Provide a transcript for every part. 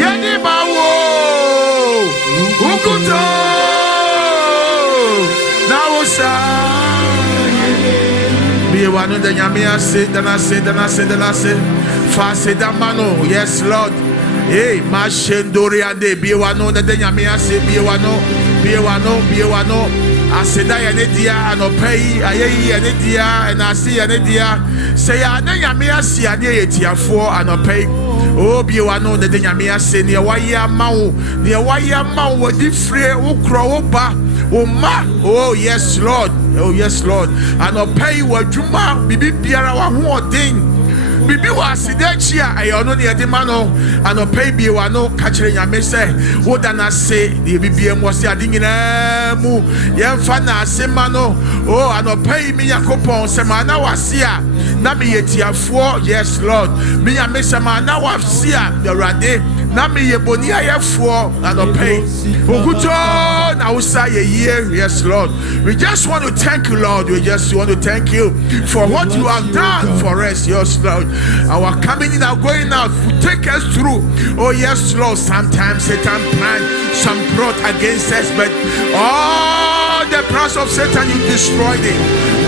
Yedibawo Ukuto Nausa Biwanu de Yamia said, then I said, Fase Damano, yes, Lord. Hey, Mashendoria de Biwano, the Yamia said, Biwano. I said, I nedia and pay, I nedia and I see an idea. Say, I know Yamia see a deity for and pay. Oh, Biwano, the Yamia said, near Waya Mau, what if free, oh, crow, oh, ma, oh, yes, Lord. And I'll pay what Juma, Bibi Biara, one thing. Bibi was Sidechia, I know the Adimano, and I'll pay Biwano, catching a mess. What did I say? The BBM was the Adinginemu, Yamfana, Semano, oh, and I'll pay me a coupon, Semana was here. Nami yetia 4, yes, Lord. Me a Messamana was here, the Rade. Nami Yebonia 4, and I'll pay. Oguto, now say a year, yes, Lord. We just want to thank you, Lord. We just want to thank you for what you have done for us, yes, Lord. Our coming in, our going out, take us through. Oh, yes, Lord. Sometimes Satan planned some plot against us, but all the plans of Satan, you destroyed it.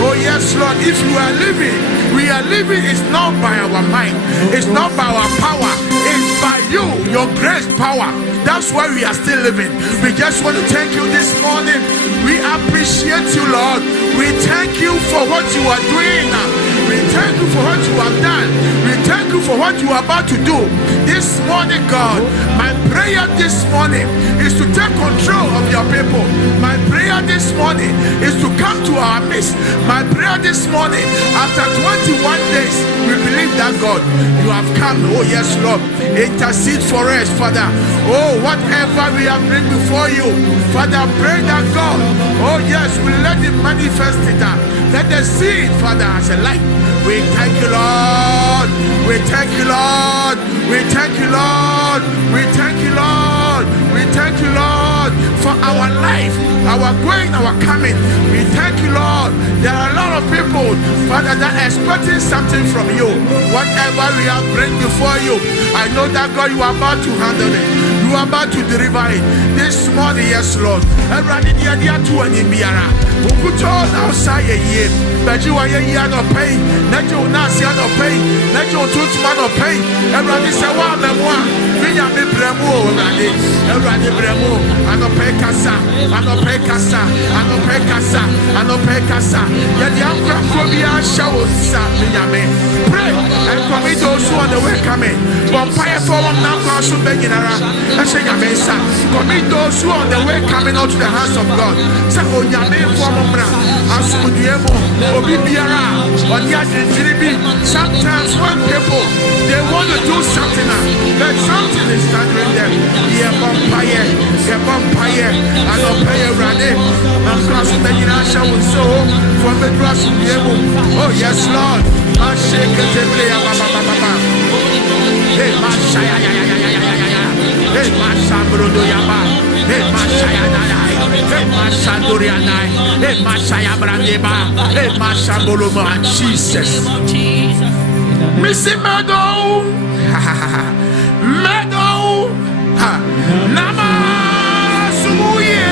Oh, yes, Lord. If you are living, we are living. It's not by our mind, it's not by our power, it's by you, your grace, power. That's why we are still living. We just want to thank you this morning. We appreciate you, Lord. We thank you for what you are doing now. We thank you for what you have done. We thank you for what you are about to do this morning, God. My prayer this morning is to take control of your people. My prayer this morning is to come to our midst. My prayer this morning, after 21 days, we believe that, God, you have come. Oh, yes, Lord. Intercede for us, Father. Oh, whatever we have bring before you, Father, pray that, God, oh, yes, we let it manifest it. Let the seed, Father, as a light. We thank you, Lord. We thank you, Lord. We thank you, Lord. We thank you, Lord. We thank you, Lord, for our life, our going, our coming. We thank you, Lord. There are a lot of people, Father, that are expecting something from you. Whatever we have bring before you, I know that, God, you are about to handle it. You are about to deliver it. This morning, yes, Lord. Everybody, dear, to an Ibiara. Who could all outside a year? But you are a year no pay. Let you not see no pay. Let you two man no pay. Everybody say, one memoir. We are the Bremo, everybody Bremo. I no pay Casa. I no pay Casa. I no pay Casa. I no pay Casa. Yet the Uncle Phobia showers. Pray and commit those who are the way coming. Vampire form now, Castle Beginara. I say, Yamesa. Commit those who are on the way coming out to the house of God. Say, oh, Yame form of Bra. Asudiemo. Sometimes when people they want to do something, but something is hindering them. Yeah, vampire, I don't pay a rade. I'm crossing the Inasha with so from the grass of the able. Oh, yes, Lord. I shake it every hey, Mashaya, hey, Mashabrudo Yaba, hey, Mashaya. Hey, Mashandurianai, hey, Mashaya Brandeba, hey, Mashabulumo, Jesus. Missy Meadow, Meadow, Nama Sumuye,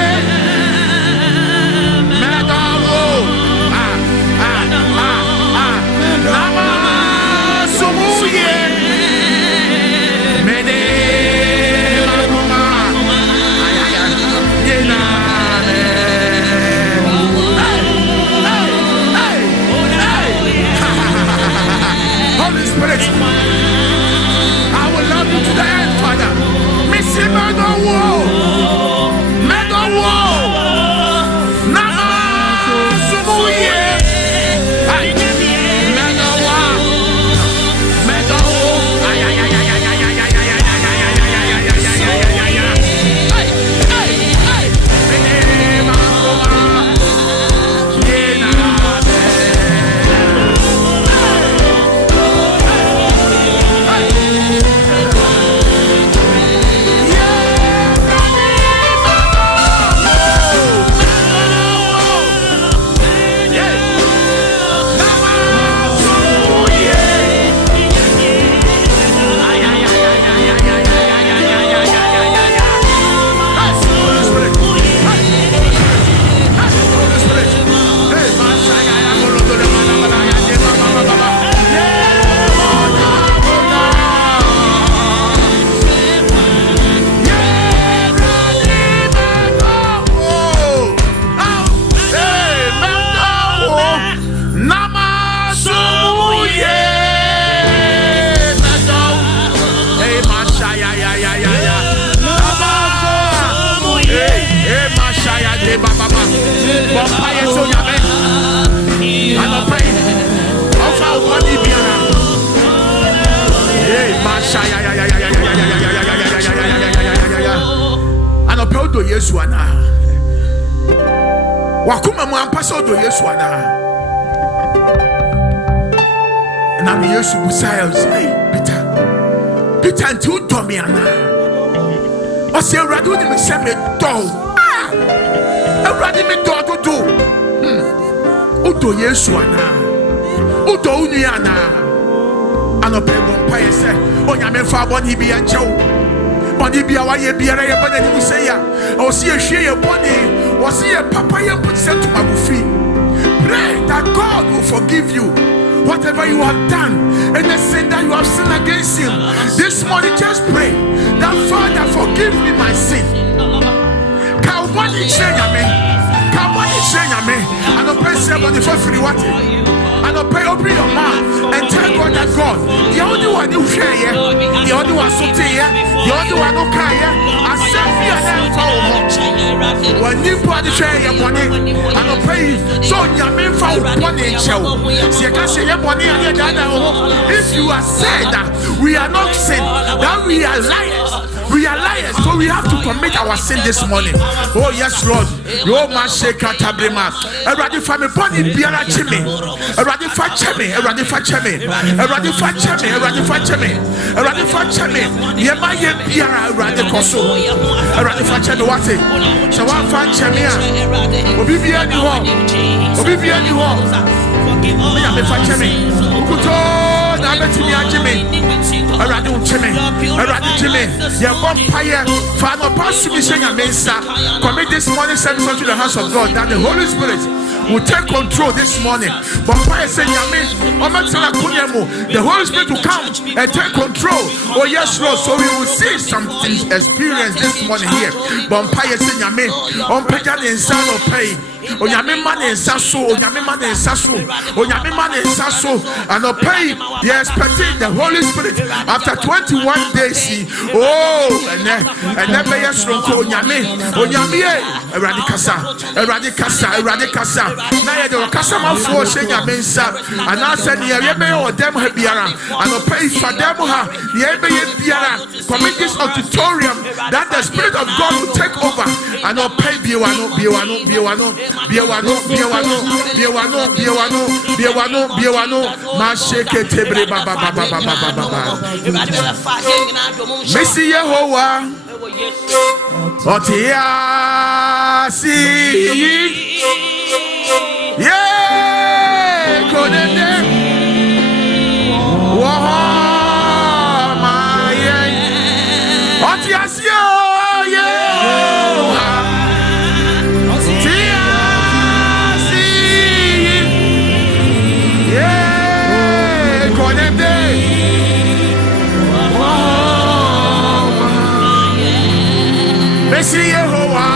Meadow, Nama Sumuye, Mede. Holy Spirit, I Yesu ana. Wakuma mu ampasa odo Yesu ana. Na me Yesu busaya say Peter nti do me ana. O se Awurade wo me se me do. Awurade me do. Udo Yesu ana. Udo unu ana. Anope bompa yese onyame fa boni bi enchew. Boni bi awaye biara ye bana ni say ya. O se ehwe ye boni, o se ye papa ye put set to magufi. Pray that God will forgive you. Whatever you have done, and the sin that you have sinned against him, this morning just pray that Father forgive me my sin. Can one change me? Can one change me? And the person on the first free water. And the pray open your mouth and tell God that God, the only one you share here, the only one so here, the only one who can here, I send me a name for when you put the share your money, and the pray so your main for one show. See, I can say your money and your dad. If you are saying that we are not sin, that we are liars. We are liars, so we have to commit our sin this morning. Oh yes, Lord. Yo man shake atabrema. Everybody for me body biara chime. Everybody for chime. Everybody for chime. Everybody for chime. Everybody for chime. Everybody for chime. Yema ye biara everybody koso. Everybody for chime what it? So one for chime. Obi biara ni ho. Obi biara ni ho. Me ya me for chime. Ukuto na betimi achime. Everybody chime. Everybody chime. Vampire, Father, pass me saying a mensa. Commit this morning service unto the house of God, that the Holy Spirit will take control this morning. Vampire saying, the Holy Spirit will come and take control. Oh, yes, Lord. So we will see something experience this morning here. Vampire saying, on Pagan and Son of Pay. Onyame man in Sasso, Onyame man in Sasso, Onyame man in Sasso, and pay. They expecting the Holy Spirit after 21 days. Oh, and never yes, Onyame, Eradicasa. Now the Casama for saying a mensa, and I said, Yeme or them Biara, and pay for them, Yeme Biara, commit this auditorium that the Spirit of God will take over, and pay Biwano. Masheke tebre baba. Messi Yehovah, Otia si, yeah, konende, wah, my yeah, Otia si, yeah. Messi Yehovah,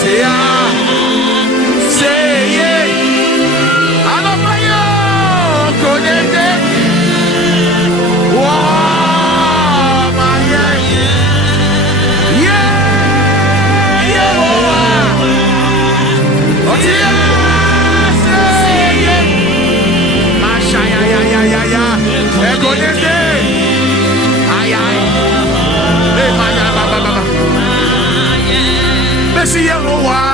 say yeah, I don't know you, Konende, wow, my yeah, Yehovah, oh yeah, say yeah, Masha yeah, Konende, ay, hey, Baba. Messi Yehovah,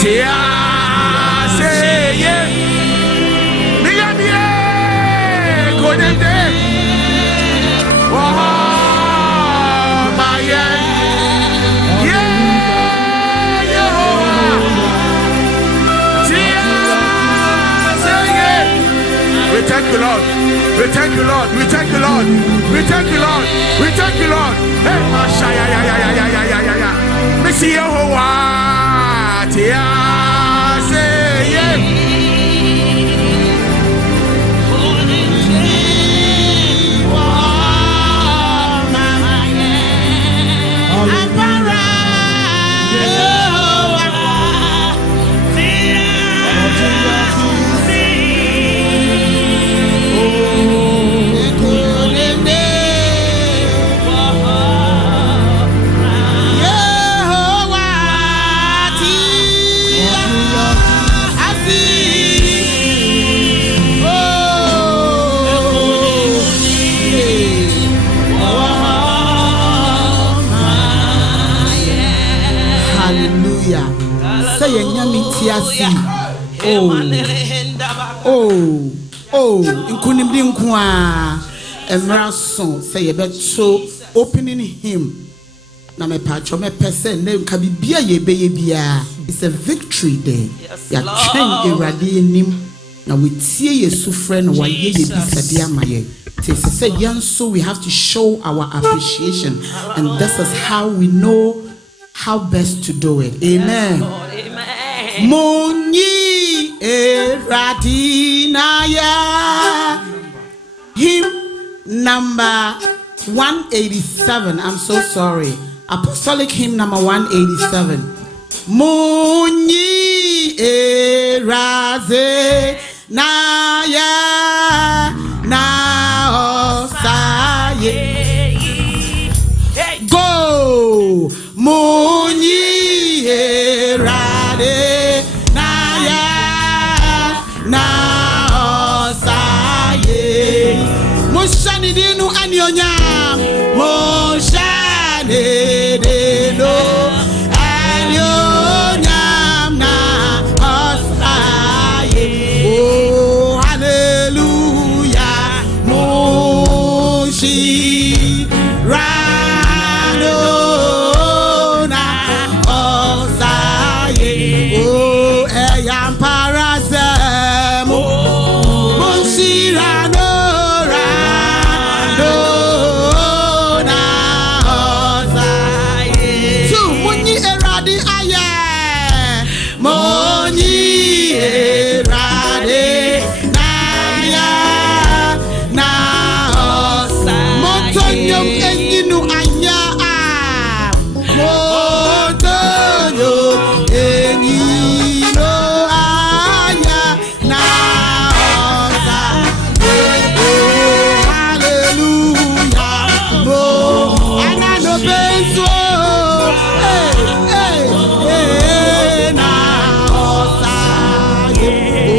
Tia, say yeah, Miyamiye, Konende, oh my yeah, Yehovah, Tia, say yeah. We thank you, Lord. We thank you, Lord. We thank you, Lord. We thank you, Lord. We thank you, Lord. Hey, Masha, yeah. Messi Yehovah, Tia, say yeah. Tiasi. Inkunimdi nkwa. Emrason say so opening him. Na me pacho me pese ne nka bibia ye beye bia. It's a victory day. Ya train Erade nim na we tie Yesu friend wa ye ye bisade amaye. They say so we have to show our appreciation, and this is how we know how best to do it. Amen. Moni Eradinaya. Hymn number 187. I'm so sorry. Apostolic hymn number 187. Moni Eraze Naya na osaye go Moni Erade Naya na osaye Moshani dinu anyonya Moshani dinu anyonyam na osaye oh hallelujah Moshi Rano na osaye oh eyam parazemo Moshi Rano na osaye tu Moni Erade aye Moni Erade na osaye Motonyom enyinu anya Motonyom enyinu anya na osaye hallelujah mo anano benzo na osaye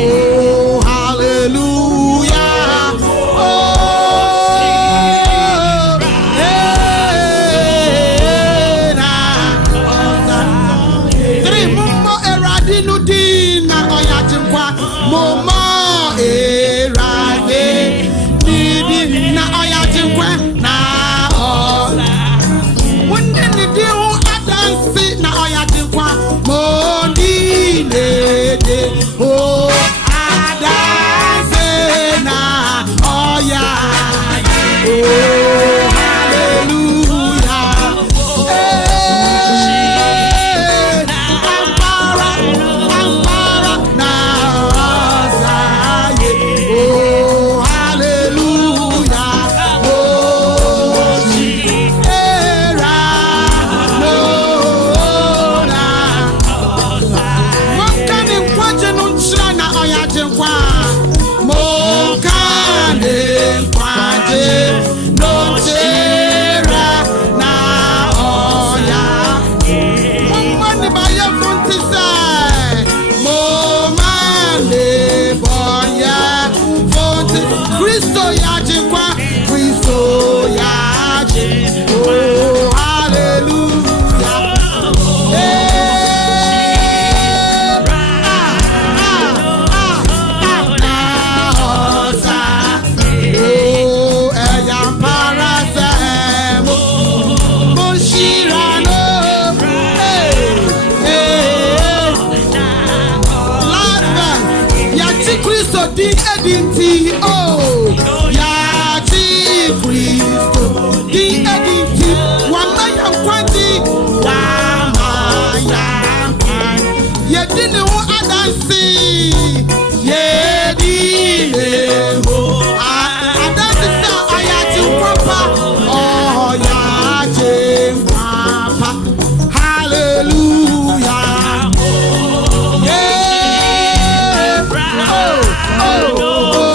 oh hallelujah na osaye three mumo Erade nudina oyajinkwa mumo Erade nidi na oyajinkwa na wunde nidi hu adansi na oyajinkwa moni nede oh adansi na oya oh hallelujah ampara na osaye oh hallelujah oh era no na mokani kwaje nunchira na oyajenkwa mokani kwaje nunchira na oya mumani baye funtisa momane boya fonti Kristo yajenkwa Kristo yaje oh hallelujah na osaye oh eyam parazemo Moshirano Lazarus Yati Kristo di edinti oh Yati Kristo di edinti Wamaya kwandi Wamaya Yedine hu adansi Yedine hu adansi sa ayaji kwapa oh yaji kwapa hallelujah yeah oh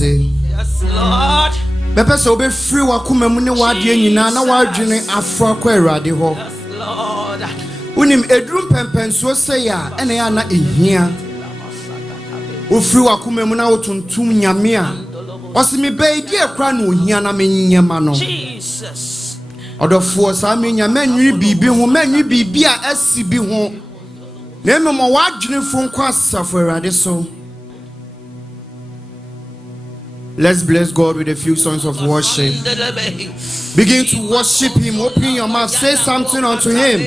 wase. Yes, Lord. Bepe so be free wakuma mu ne wade nyina na wadwene afro akwa Awurade ho. Yes, Lord. Unim edrum pempenso se ya ene ya na ehia. Ofri wakuma mu na wotuntum nyame a. Osimi be di ekra na ohia na menyema no. Jesus. Odofo sa me nyame nwi bibi ho manwi bibi a asi bi ho. Na ememo wadwene fo nkwa asafo Awurade so. Let's bless God with a few songs of worship. Begin to worship Him. Open your mouth. Say something unto Him.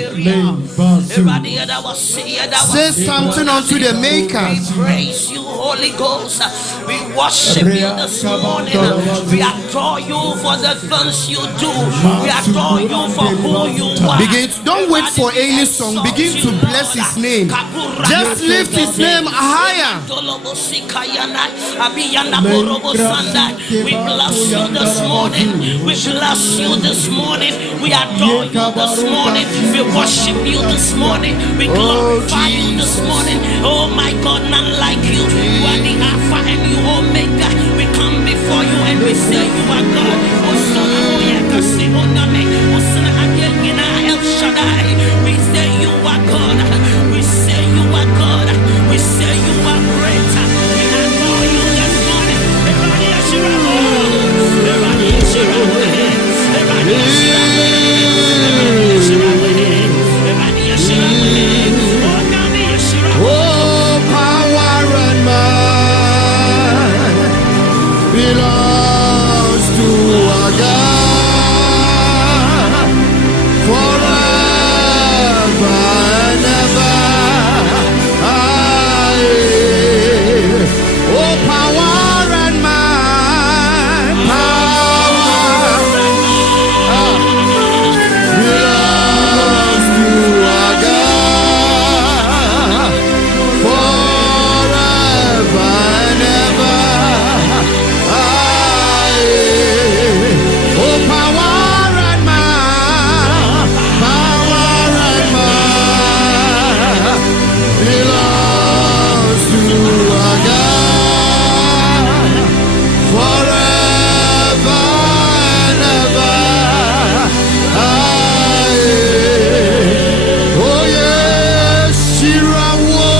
Say something unto the Maker. We praise you, Holy Ghost. We worship you this morning. We adore you for the things you do. We adore you for who you are. Don't wait for any song. Begin to bless His name. Just lift His name higher. We bless you this morning. We bless you this morning. We adore you this morning. We worship you this morning. We glorify you this morning. Oh my God, none like you. You are the Alpha and the Omega. We come before you and we say you are God. We say you are God. We say you are God. We say you are great. We adore you this morning. Oh, power and might belongs to our God forever and ever. Oh, power and might, belongs to our God forever and ever. Oh, power and might, belongs to our God forever and ever. Oh yes, Shirawo,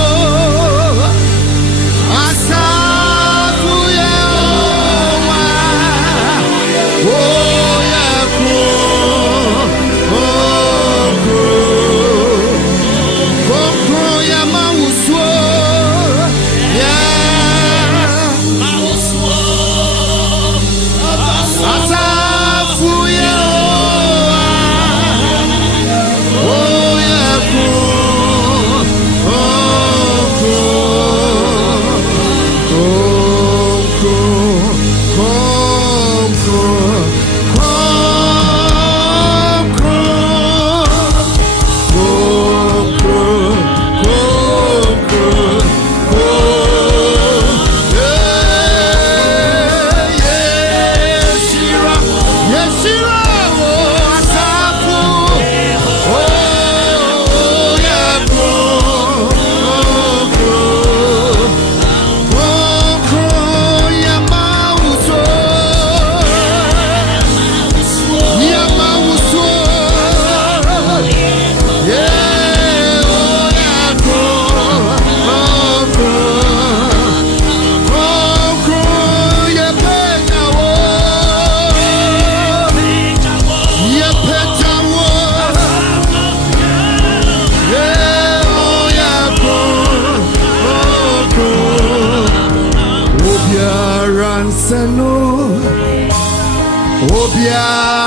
Asafuya, oh yeah, Kro Yamauso, yeah, Asafuya, oh yeah,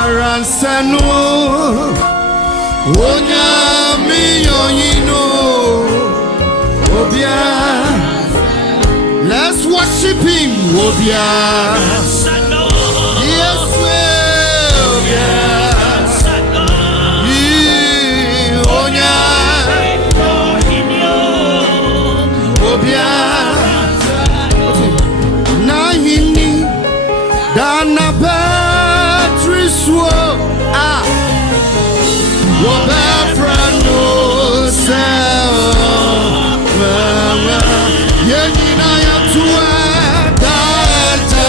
Obiaransano Onyami Yonyino Let's worship Him. Obiaransano. Yes, Nahini Dana Petriswo Wabafrano Yenina Yatua Data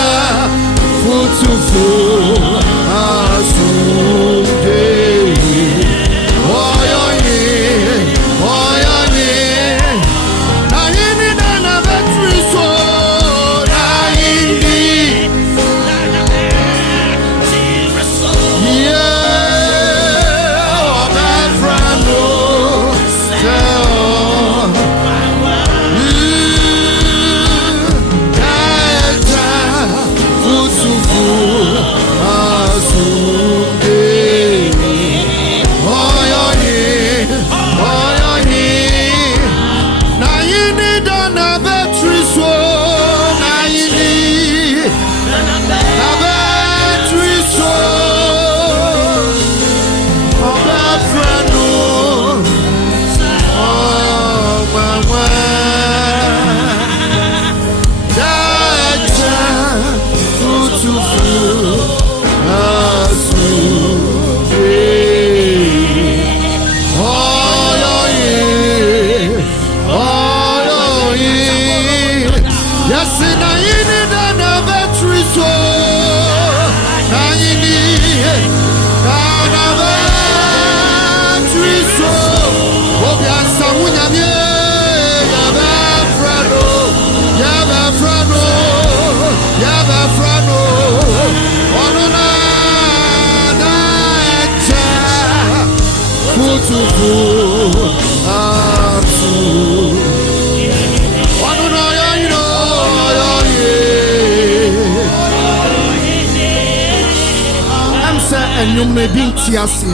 And you may be tears.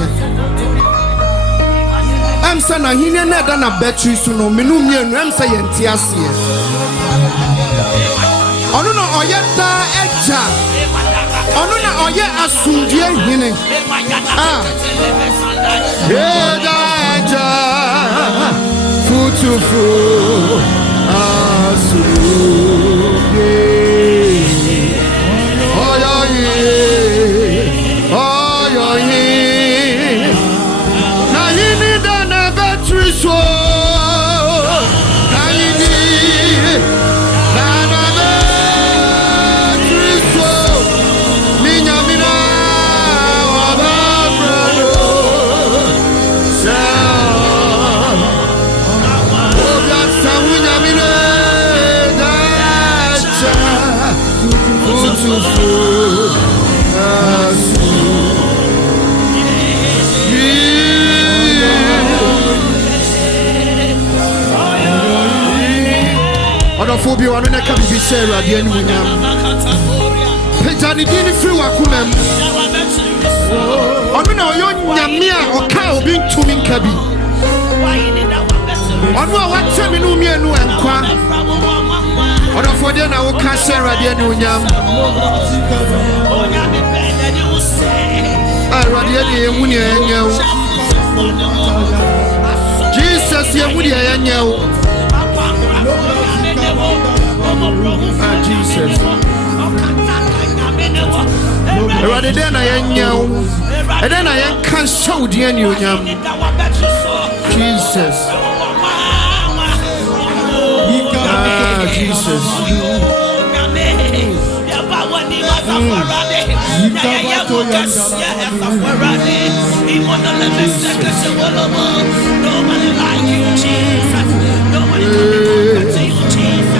I'm saying, I hear that a battery so no minimum. I'm saying, tears here. I don't know, or yet, Edja. I don't know, or yet, a Sunday winning. Edja, food to food, phobia one na ka bi share ade anu nyam petani dini free wakumam onu na oyo nyame a oka obi ntumi nka bi onu a wache me no mienu enkwa onu fode na wo ka share ade anu nyam ade ade emu ne enyawo Jesus emu de enyawo Jesus. Rather than I know, and then I can't show the end you Jesus. Jesus. Nobody like you, Jesus. Nobody like you, Jesus.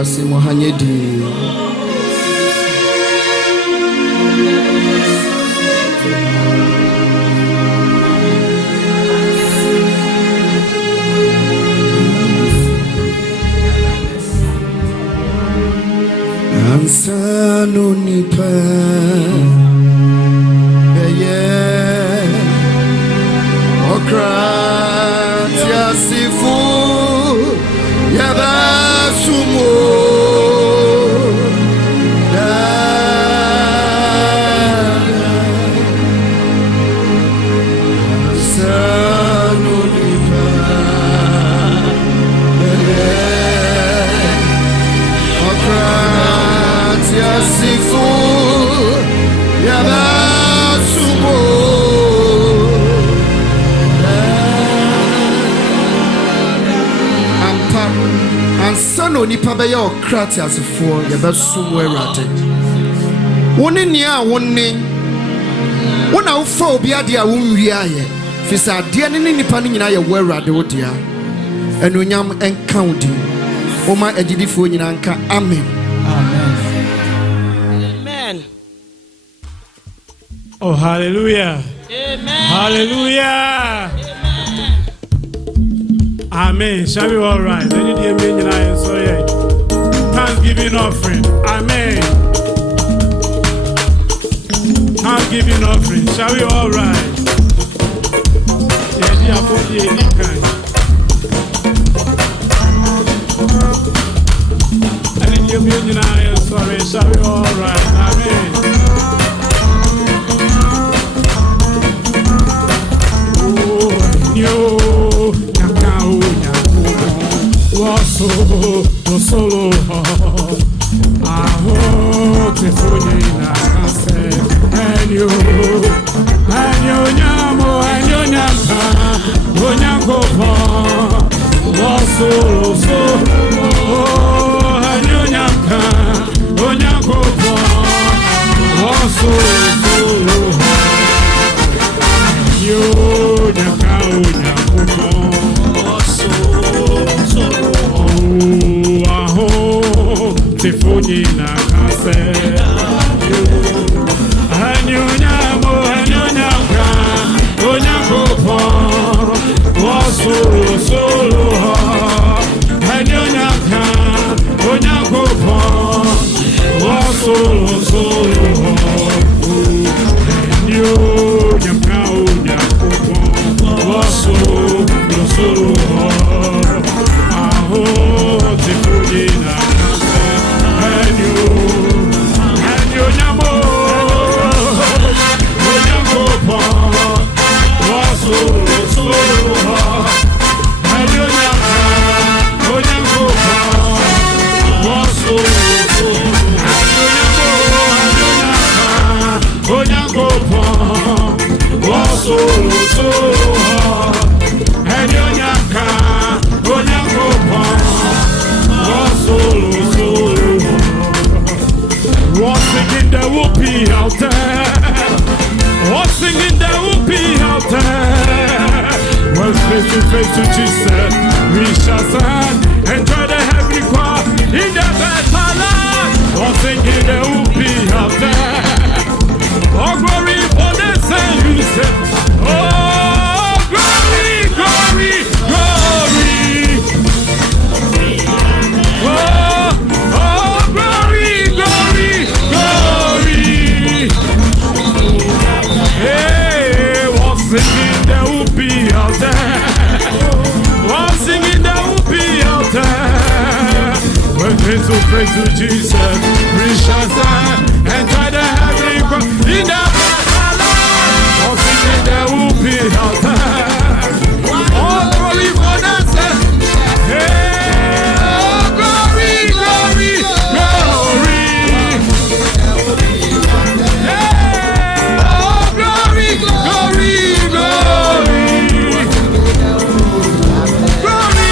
wase mo hanye di. Ansano nipa Okratia sifu Yabasumo Ansano nipa Okratia sifu Yabasumo Ansano nipa be your cratias for Yabasum werate. Woni nia woni wona wo fa obi ade a wonwia ye fisa ade ne nipa nyina ye werade wo dia enonyam enka odi oma agidifo nyina nka amen. Amen. Oh, hallelujah. Amen. Hallelujah. Amen. Shall we all rise? Thanksgiving offering. Amen. Thanksgiving offering. Shall we all rise? Sorry, shall we all rise? Amen. Solo, aho te funi na kase, enyo nyamo, enyo nyamka, onyango po, solo, enyo nyamka, onyango po, solo, yo nyamka, onyango po. Tifuni na kase Anyonyamo, anyonyamka Onyangopo Solo Anyonyamka Onyangopo Solo Anyonyamka Onyangopo Solo Aho Tifuni na face to Jesus, we shall stand and try the heavenly choir in the better land. All singing there will be out there. All glory for the same you said. Oh, glory, glory, glory. Oh, glory, glory, glory. Hey, all singing there will be out there. Praise to Jesus, we shall stand and try the heavenly choir in the better land. All singing there will be out there. All glory for that same. Hey, oh, glory, glory, glory. Hey, oh, glory, glory, glory. Glory,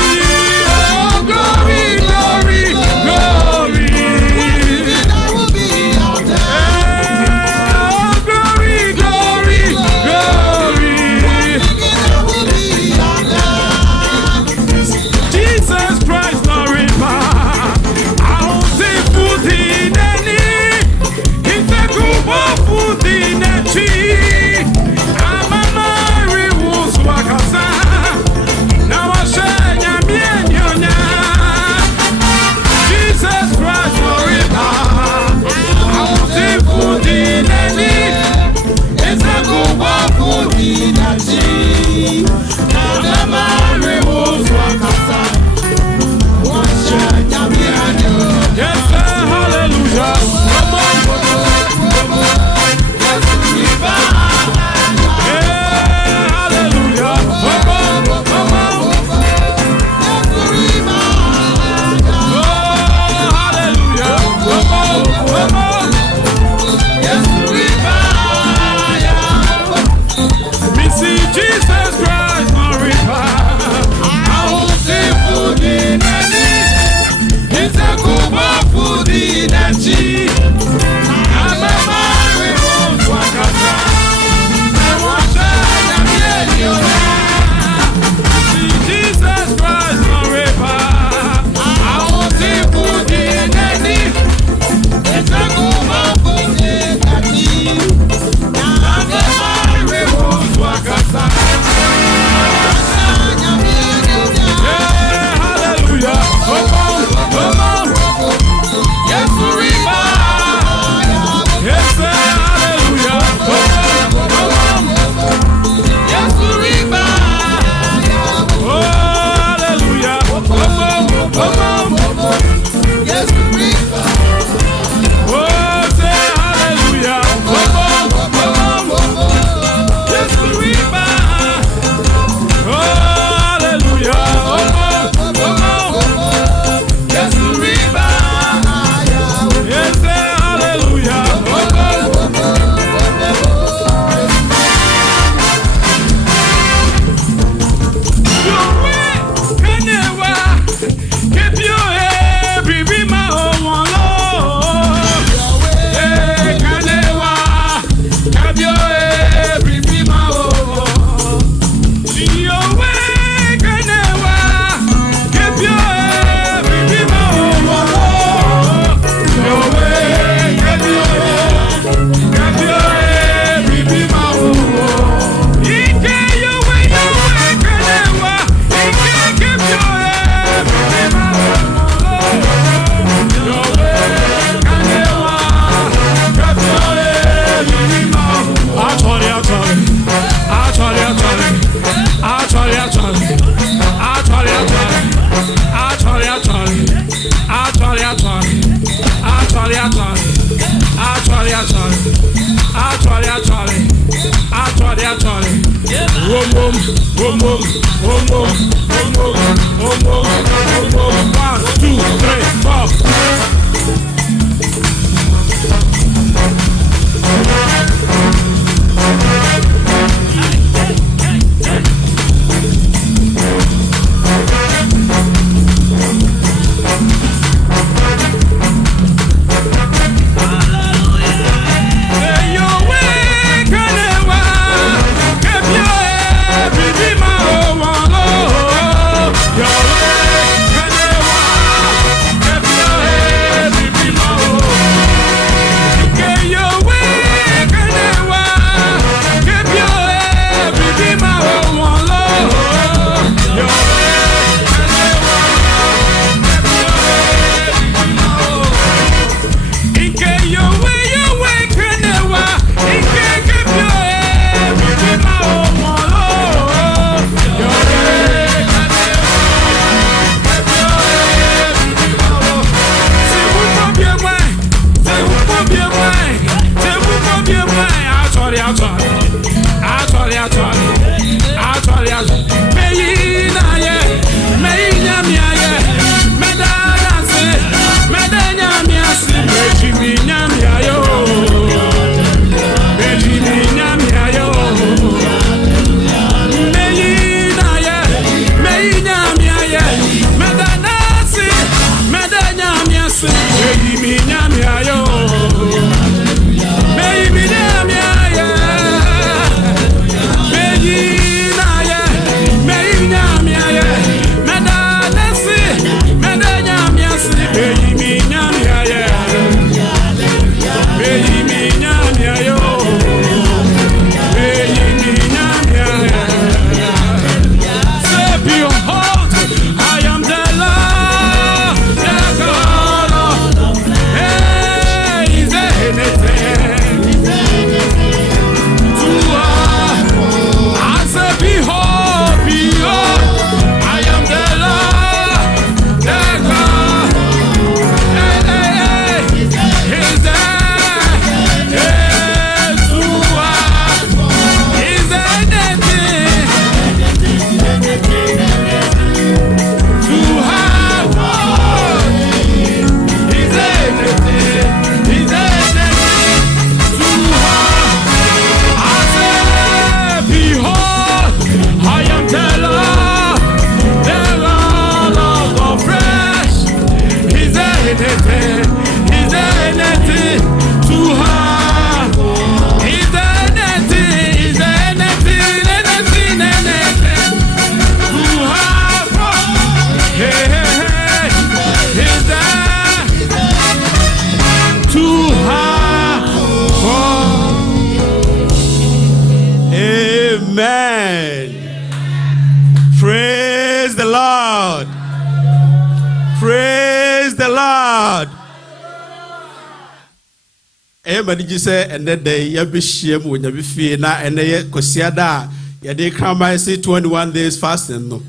Everybody just say, and that day, you be shame when you be fear now, and they Kosiada, ya de come say 21 days fasting. No,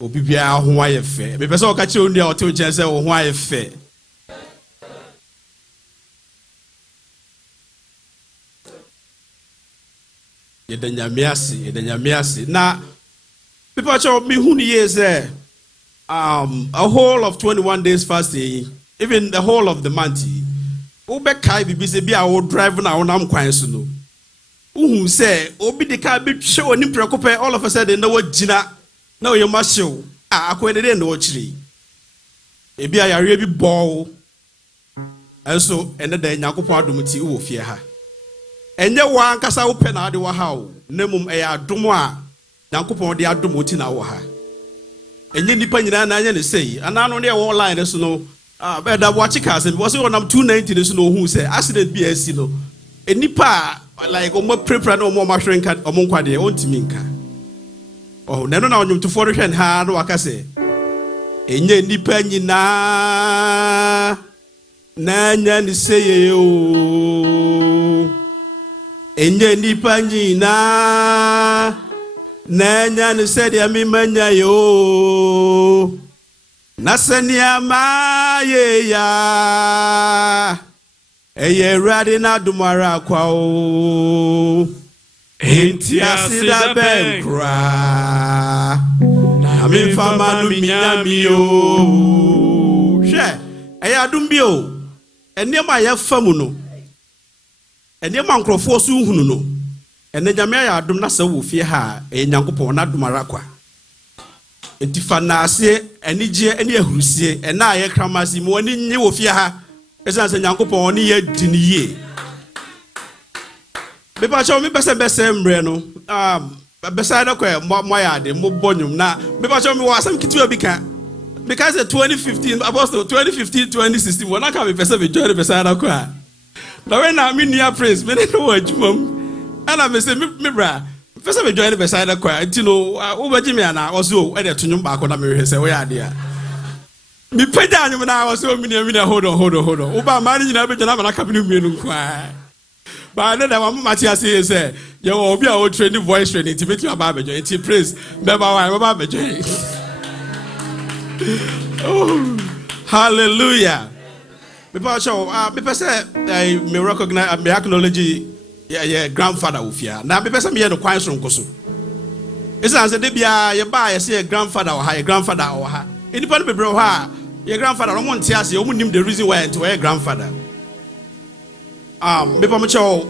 Obi a Hawaii fair. Maybe so catch you or 2 chances or Hawaii fair. Yedanyamiasi. Now, people show me who is there. A whole of 21 days fasting, even the whole of the month. Ube kai bibi se bi a wo drive na wonam kwan so no. Uhu say obi de ka bi hwe oni prekope all of a sudden na wagina na oye mahyew a akwede de na wo kire. Ebi a yare bi bow. Enso ene da Nyankopon adom ti wo fie ha. Enye wa ankasa wo pe na ade wo ha o. Nemum e ya adom a Nyankopon de adom oti na wo ha. Enye nipa nyina na anya ne sei. Ana no de wo line so no. But that watch cars and was on 290 so no who say accident BSC no. A nipa like prepare no more mashing cat or monquade on Timinka. Oh, no, no, to 40 and hard waka say. Enye nipa na nanya ni say yo. Enye nipa na nanya ni say ya mi manya yo. Nasania ma ye ya eye rade na dumara kwa o enti asida benkra na me fama no minyami o hwe eye adum bi o enema ya famu no enema nkrofo so hunu no ene nyame ya adum na sawo fie ha eye nyankopon na dumara kwa entifa na ase enije ene ahurusie ena aye kramasi mo ani nye wo fie ha esa se nyankopon oni ye diniye me pa cho me bese mre no bese na kwa mo ya de mo bonyum na me pa cho me wasam kitu abika because 2015 apostle 2016 wona ka me bese be join bese na kwa na when na me near praise me no wajumam ana me se me bra first me join beside the choir ntino wo baji me ana oso e de tonwom ba ko na me hwese wo ya de a me peda anyum na oso me na hold on wo ba ma nyina be jana na kapinu mienu kwa ba na da mama ti ase say ye wo obi a wo training voice training ti metu aba be join ti praise be ba be join oh hallelujah me pa show me pese me recognize me acknowledge yeah grandfather ufia na be pese me ye no kwan so nkoso esa se de bia ye ba ye say grandfather or ha ye grandfather or ha enipa no be bro ha ye grandfather no monte ase o nim the reason why to your grandfather me pa me show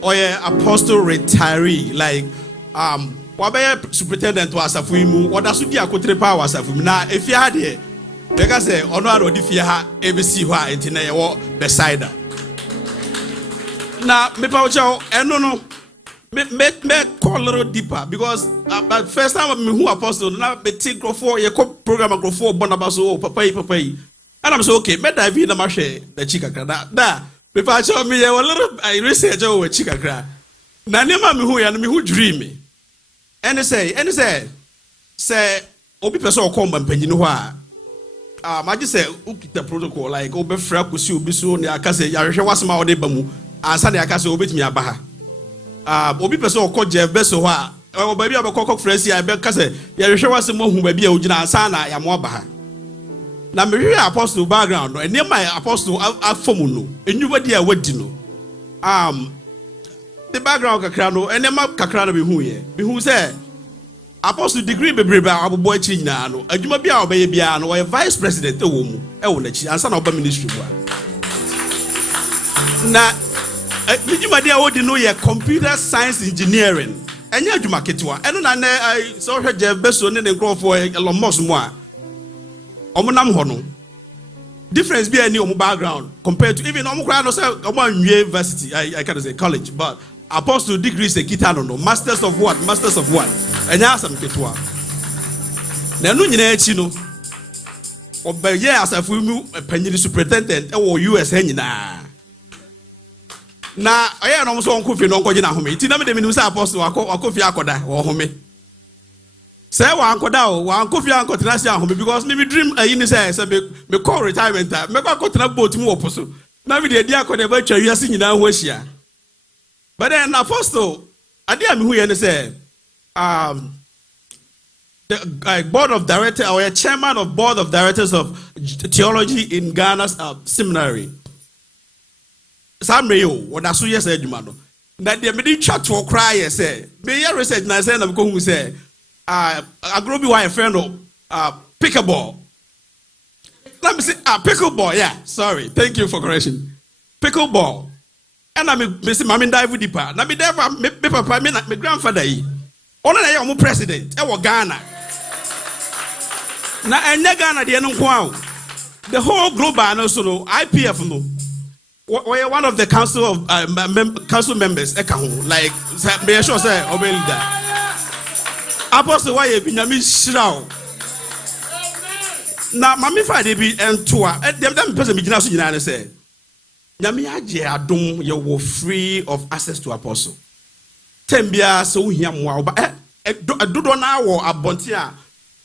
or ye apostle retiree like wa be superintendent to asafu imu oda so di akotre pa wa asafu na efia ha de because say ono aro di fie ha ebesi ho a enti na ye wo beside na me pa chow eno no me call a little deeper because but first time me who apostle na me take for ye program for bonabaso papa and I'm so okay me dive in na ma hwe the chika kra da me pa chow me ye a little I research over chika kra na nema me who ya na me who dream me and say obi person come mpanyi no ho a I just say ukita protocol like obe fra kosi obi so ne aka say ya hwehwe wasema ode ba mu ansa ne aka say obetimi aba ha obi person okọ Jeff Beso ho a ba bia bekọ fresi ya be ka say ya hwehwe wasema hu ba bia ogina ansa na ya mo aba ha na me hwehwe apostle background no ene my apostle afomu no enyuba dia wadi no the background kakra no ene ma kakra no be hu say apostle degree bebrebe abobo achi nyina no adwuma bia obeye bia no vice president wo mu e wo na chi ansa na oba ministry bua na adwuma dia wo di no ye computer science engineering enya adwuma ketwa eno na ne so hwe Jeff Beso ne nkrofo Elon Musk mu a omunam ho no difference be any background compared to even omukra no say omo university I can't say college but apostle degree se kita no masters of what enya asam ketwa na no nyina achi no obaye asafu mu panyiri superintendent e wo US nyina na aye no so onkofi no nkoje na home ti na me de me say apostle akofi akoda wo home say wa ankoda o wa ankofi ankotena si home because me dream ayi ni say me call retirement me kwa kotena boat mu oposo na me de dia akoda ba twa wiase nyina ho ahia but then apostle adia me hu ye ne say the board of directors or a chairman of board of directors of theology in Ghana's seminary. Samreyo, what I saw yesterday, Jumano. That the middle chat to cry, say, may you research Nazen of Kung say, I grow me a friend of pickleball. Let me say, pickleball, yeah, sorry, thank you for correction. Pickleball. And I'm missing Mammy dive deeper. Now, me there, my papa, my grandfather. Ona na yomu president e wo Ghana na enye Ghana de no kwa the whole global no so no IPF no we one of the council of council members e ka ho like be sure say obey leader apostle why e binyami shiraw na mami fa de bi entoa dem person bi gina so gina ne say nyame agye adom ye wo free of access to apostle Tembia so hia mo dodo na wo abonti a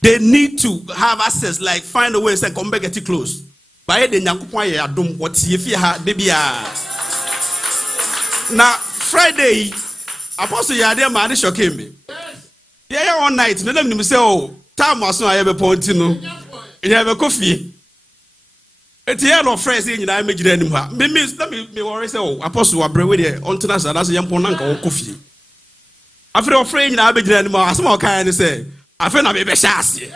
they need to have access like find a way say come back get it close by the nyankopon ye adom what ye fi ha de bia na Friday apostle ya de ma de shoke me yeah all night no dem say oh time aso aye be ponti no You have a coffee. It's the end of phrase in I make it anymore. Me worry so apostle abre with the on to us as a young ponanka or coffee. After a friend, I be anymore. As more kind say, I feel I be shasty.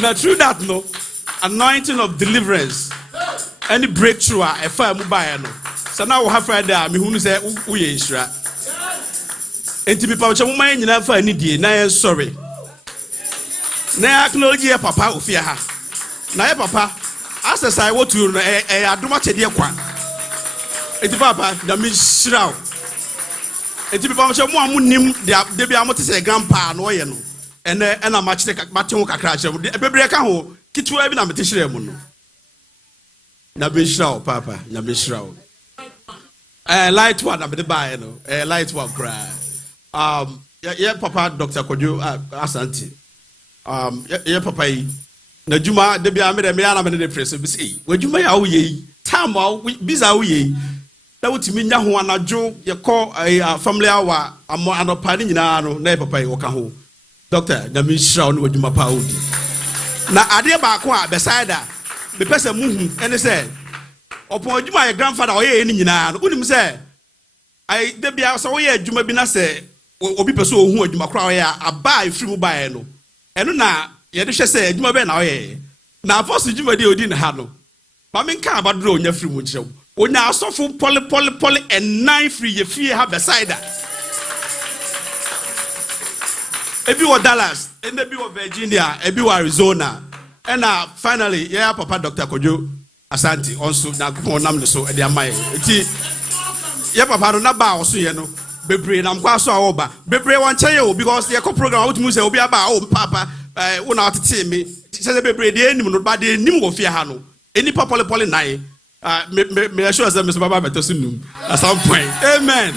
Now, true that no anointing of deliverance, any breakthrough, a fire mobile. So now we have Friday, me who say, we ain't sure. And to be pouch of mine, you never any day. Now I'm sorry. Now acknowledge your papa of fear. Now, papa, as I want to, I do much a dear one. And the papa, the miss shroud. And to be pouch of one moon, they be able to say grandpa, no, you know. And I'm much like Matonka crash. The baby I can't get to every number. Nabishroud, papa, Nabishroud. Light one, I'm the buy, light one cry. Yeah, papa, Dr. Kwadwo, Asante. Yeah, papa, Najuma, the Biamid, and Miana, and the press of the sea. Would you may owe ye? Tamo, bizarre ye. That would mean Yahuana Joe, your call a family hour, a more an opinion, never pay Okaho. Doctor, Nabishroud, would you my powder? Now, I dear Bakwa, beside that, the person moving, and they said, upon you, my grandfather, or any wouldn't say, I there be out so yeah, Juma Binase, or people so who you macroya, a buy free buy no. And now, you just say, Juma Ben, now, first, Juma didn't have no. Mammy can't about draw your free wood show. Oh, now, so full poly, and 9 free, you fear have beside that. If you were Dallas, and if you were Virginia, if you were Arizona, and finally, yeah, Papa Dr. Kwadwo Asante also now nam so e dey amai. Eti yeah, Papa no ba also ye no. Bebre na mkwa so awoba. Bebre wan che ye because ye program out mu say obi aba o papa wo na otete me. Say bebre dey enim no ba dey enim wo fie ha no. Eni pole nine. Me assure say Mr. Baba beto sunum at some point. Amen.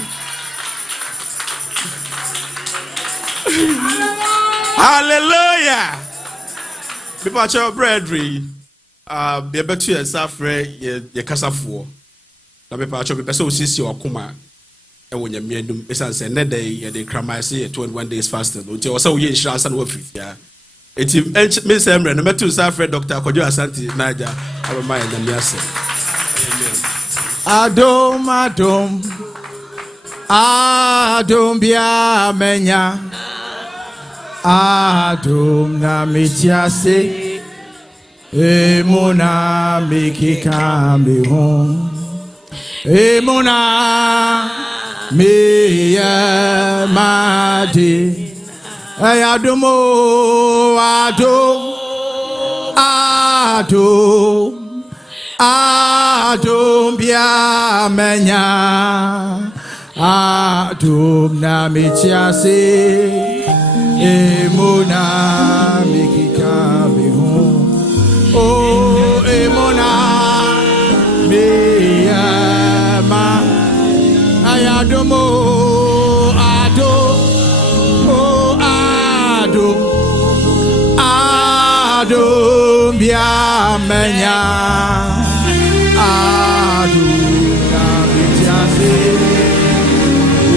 Hallelujah. People are your brethren. Be better to yourself, ye casafo. The people are your person who sees your kuma. And when you mean them, it's answer, net day, they cram my say 21 days fasting. Until also ye shall and work with ya. It's Miss Emre, no matter to suffer Dr. Kwadwo Asante, Naja, our mind and yes. Adom bia menya. Adom na mitiase. Emuna mikika mihon. Emuna miya madi. Ayadomo adom bia menya. Adom na mitiase. Emuna mikika mihon. Oh, Emona, me ama, ayadomo, ado, bia menya, ado na bitiase,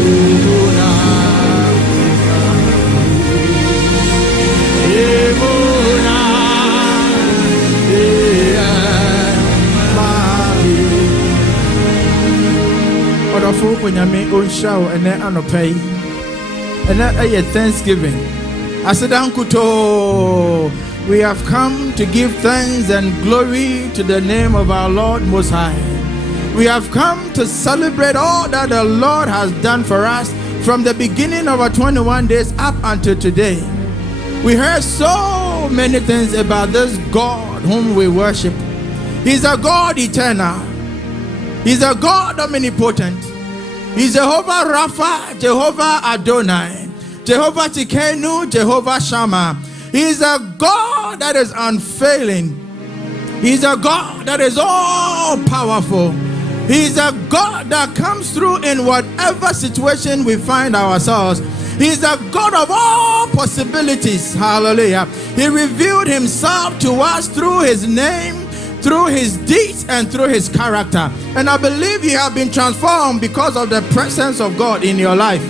Emona, when you make own show and then on pay and then a Thanksgiving. I said, Uncle, we have come to give thanks and glory to the name of our Lord Most High. We have come to celebrate all that the Lord has done for us from the beginning of our 21 days up until today. We heard so many things about this God whom we worship. He's a God eternal. He's a God omnipotent. He's Jehovah Rapha, Jehovah Adonai, Jehovah Tikenu, Jehovah Shammah. He's a God that is unfailing. He's a God that is all powerful. He's a God that comes through in whatever situation we find ourselves. He's a God of all possibilities. Hallelujah. He revealed himself to us through his name, through his deeds, and through his character. And I believe you have been transformed because of the presence of God in your life.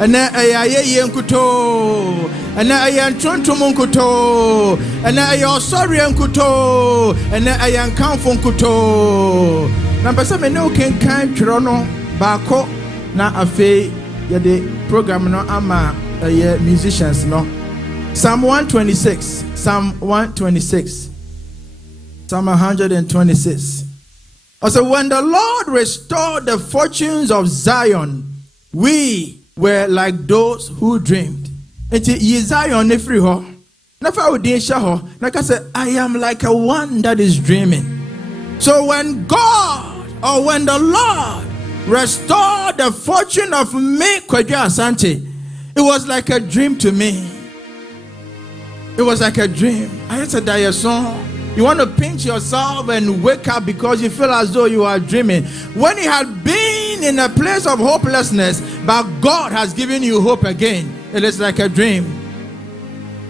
and a yankuto, and a yan trontumunkuto, and a your sorry unkuto, and a yan countfunkuto. Number 7 no can Trono Bako na afe yede program no ama musicians no. Psalm 126. Psalm 126. Psalm 126. Also, when the Lord restored the fortunes of Zion, we were like those who dreamed. And ye Zion nefri ho. Nafa udin sha ho. Like I said, I am like a one that is dreaming. So when God or when the Lord restored the fortune of me, Kwadwo Asante, it was like a dream to me. It was like a dream. I answered that your song. You want to pinch yourself and wake up because you feel as though you are dreaming. When you had been in a place of hopelessness, but God has given you hope again, it is like a dream.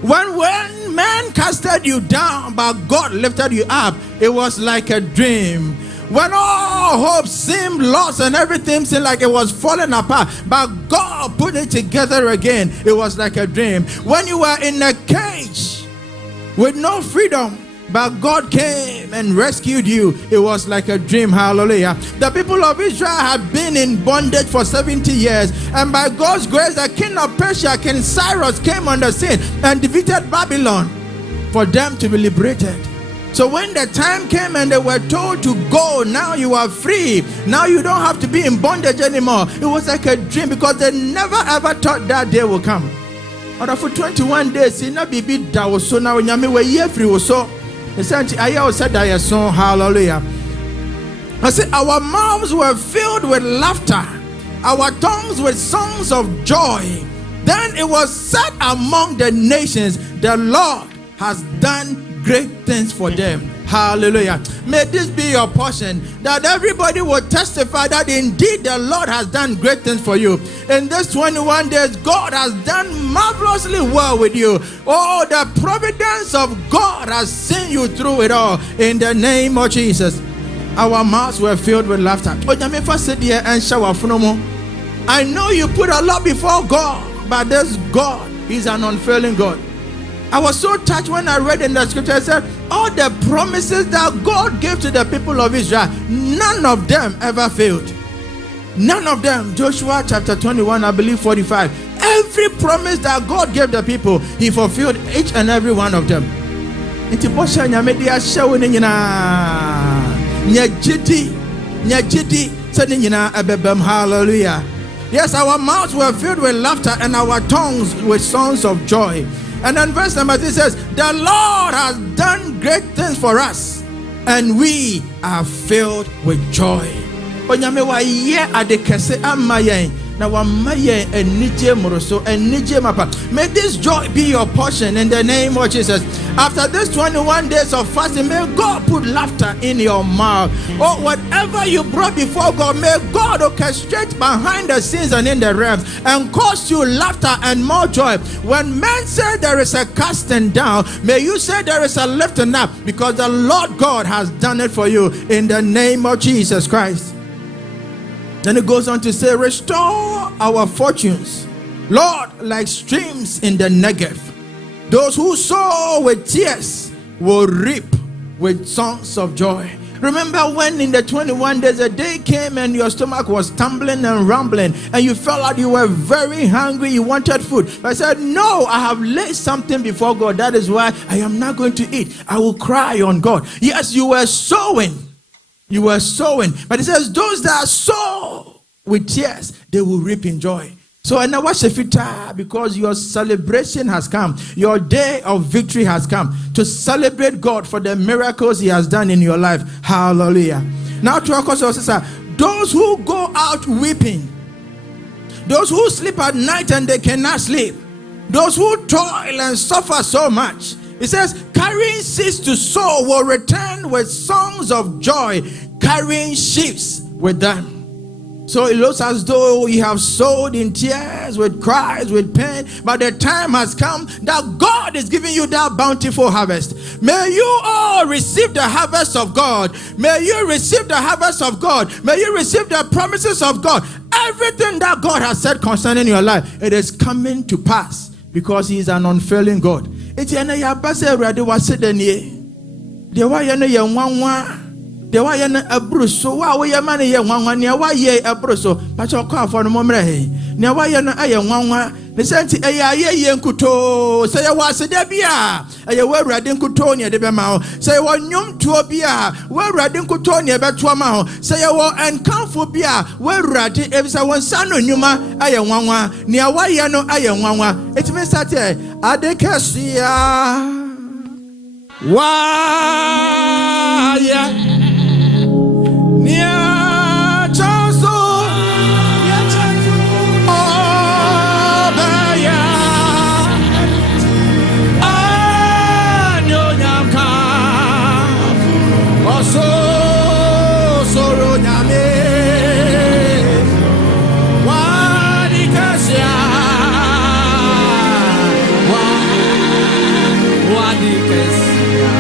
When man casted you down, but God lifted you up, it was like a dream. When all hope seemed lost and everything seemed like it was falling apart, but God put it together again, it was like a dream. When you were in a cage with no freedom, but God came and rescued you, it was like a dream. Hallelujah. The people of Israel had been in bondage for 70 years, and by God's grace, the king of Persia, King Cyrus, came on the scene and defeated Babylon for them to be liberated. So when the time came and they were told to go, now you are free, now you don't have to be in bondage anymore, it was like a dream because they never ever thought that day will come. Or for 21 days, na bibi da was so now nyame we ye free was so. Asante, I said that your song, hallelujah. I said our mouths were filled with laughter, our tongues with songs of joy. Then it was said among the nations, the Lord has done great things for them. Hallelujah. May this be your portion, that everybody will testify that indeed the Lord has done great things for you. In this 21 days, God has done marvelously well with you. Oh, the providence of God has seen you through it all. In the name of Jesus. Our mouths were filled with laughter. I know you put a lot before God, but this God, He's an unfailing God. I was so touched when I read in the scripture, it said, all the promises that God gave to the people of Israel, none of them ever failed. None of them. Joshua chapter 21, I believe 45. Every promise that God gave the people, He fulfilled each and every one of them. Hallelujah. Yes, our mouths were filled with laughter and our tongues with songs of joy. And then verse number 3 says, the Lord has done great things for us, and we are filled with joy. May this joy be your portion in the name of Jesus. After this 21 days of fasting, may God put laughter in your mouth. Or whatever you brought before God, may God orchestrate behind the scenes and in the realms and cause you laughter and more joy. When men say there is a casting down, may you say there is a lifting up, because the Lord God has done it for you in the name of Jesus Christ. Then it goes on to say, restore our fortunes, Lord, like streams in the Negev. Those who sow with tears will reap with songs of joy. Remember when in the 21 days a day came and your stomach was tumbling and rumbling and you felt like you were very hungry, you wanted food. But I said, no, I have laid something before God. That is why I am not going to eat. I will cry on God. Yes, you were sowing. You were sowing. But it says, those that sow with tears, they will reap in joy. So I now watch because your celebration has come. Your day of victory has come to celebrate God for the miracles He has done in your life. Hallelujah. Now to our sister, those who go out weeping, those who sleep at night and they cannot sleep, those who toil and suffer so much. It says, carrying seeds to sow will return with songs of joy, carrying sheaves with them. So it looks as though you have sowed in tears, with cries, with pain, but the time has come that God is giving you that bountiful harvest. May you all receive the harvest of God. May you receive the harvest of God. May you receive the promises of God. Everything that God has said concerning your life, it is coming to pass because He is an unfailing God. The way you a bruso, why we a man a young one, near why ye a bruso, but your car for the moment. Near why you a young one, the senti a ye kuto, say I was a debia, a were reading kutonia de bemao, say one yum to a beer, were reading kutonia betuamao, say I will and come for beer, were ready if I was son or numa, a young one, near why you know a young one. It means that Adecasia. Why? Nia chanso obaya anyo nyamka oso soro nyame wadi kasia wadi kasia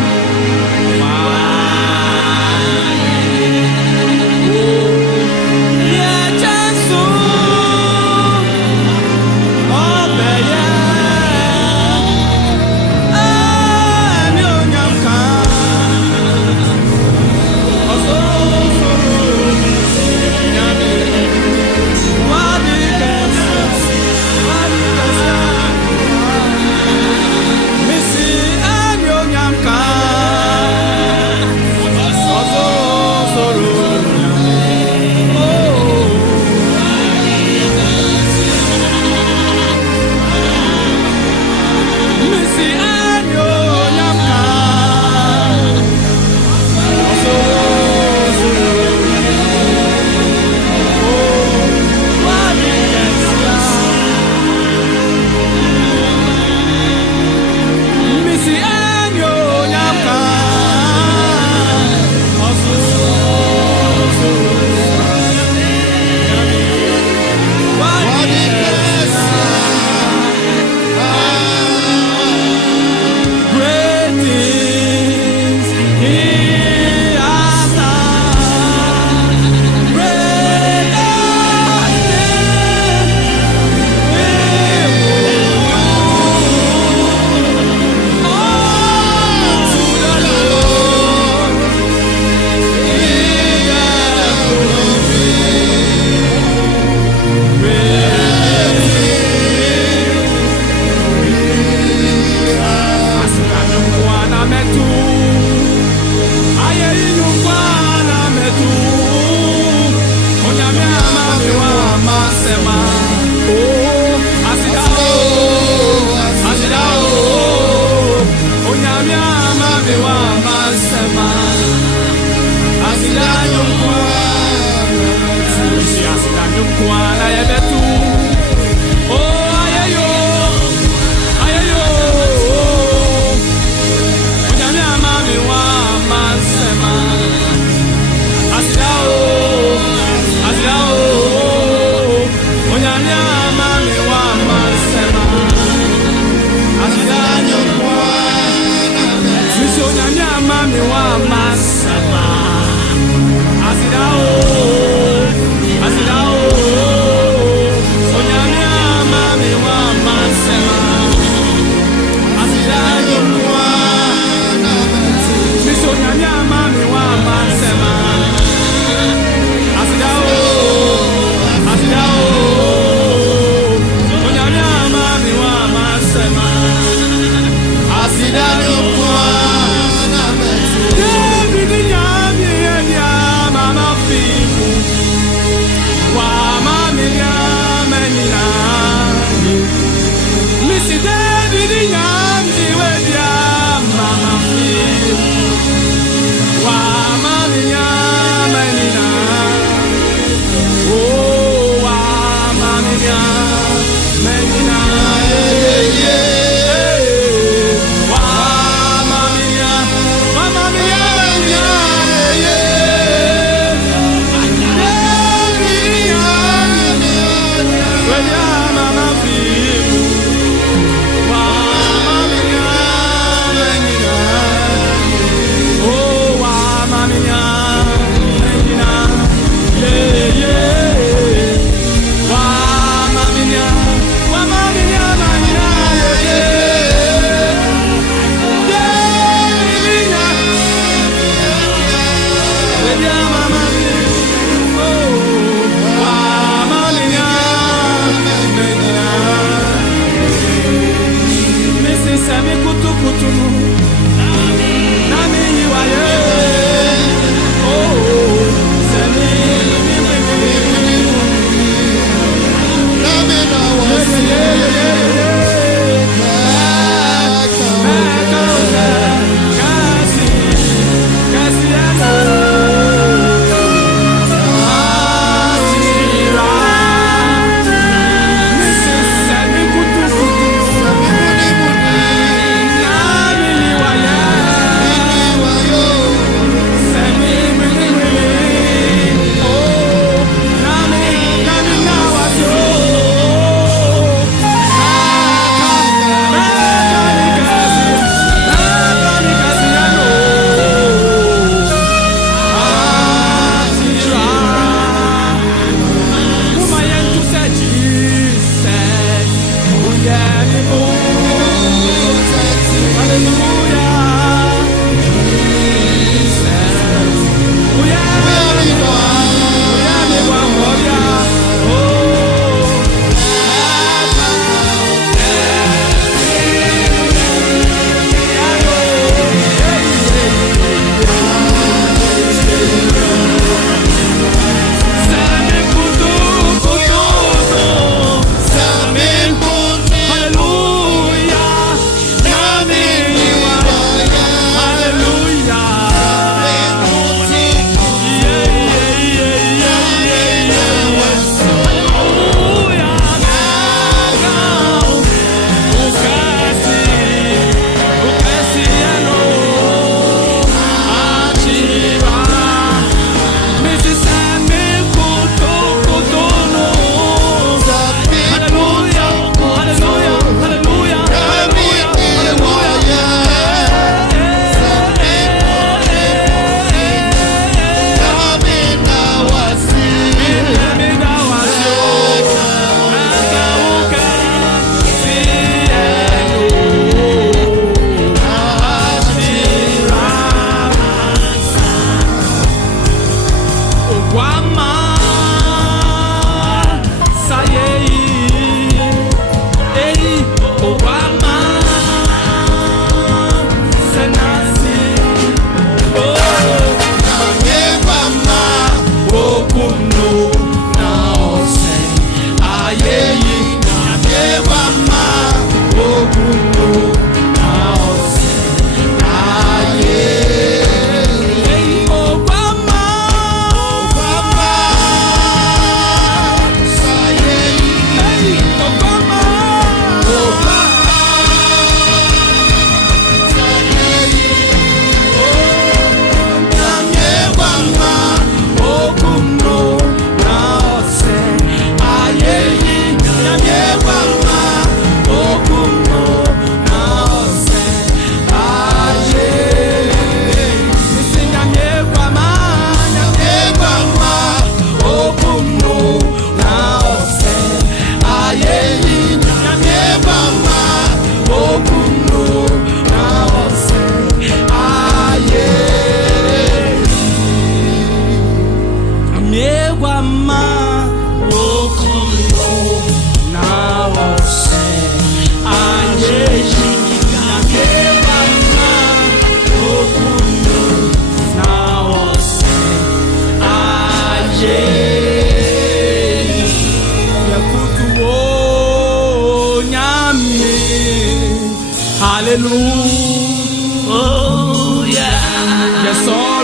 Hallelujah. Oh, yeah. Yes, sorry,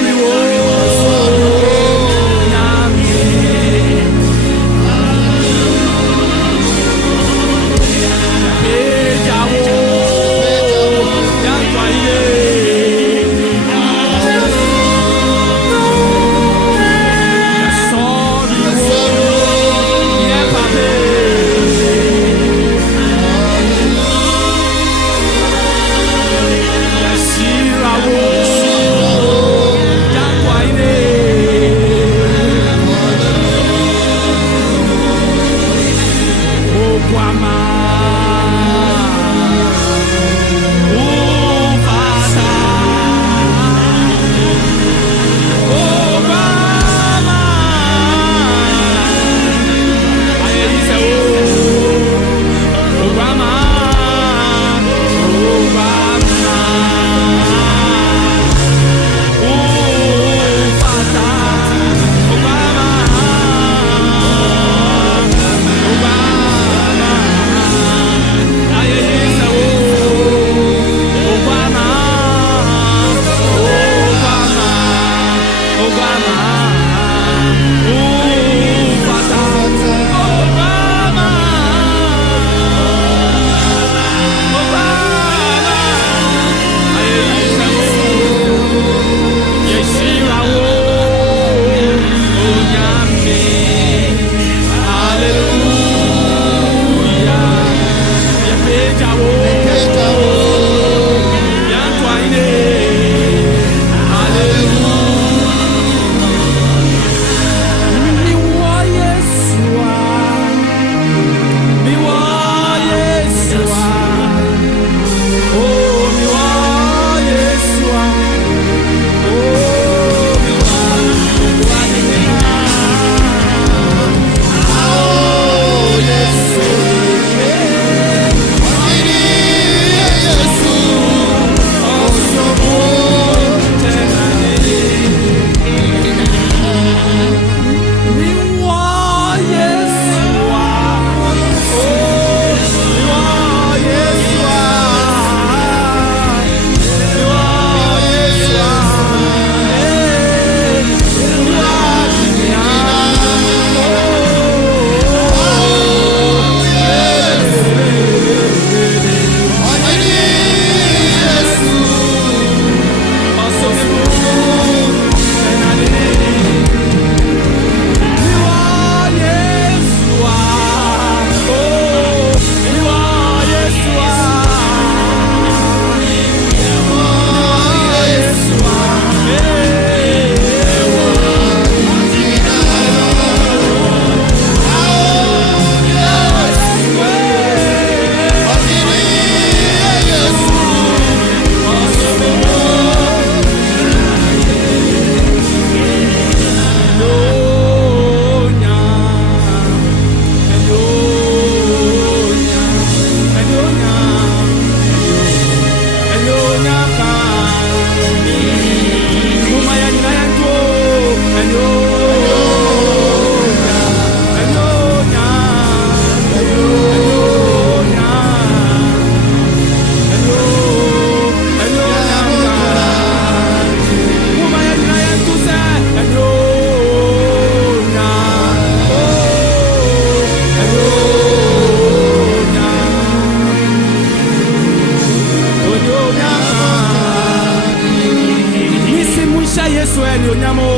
Yesu eni onyamo.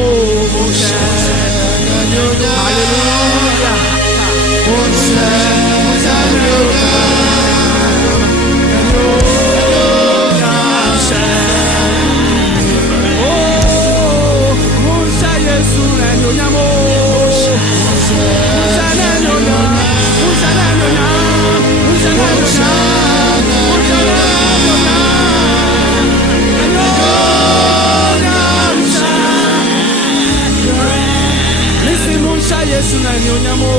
Hallelujah. Yesu na nyonyamo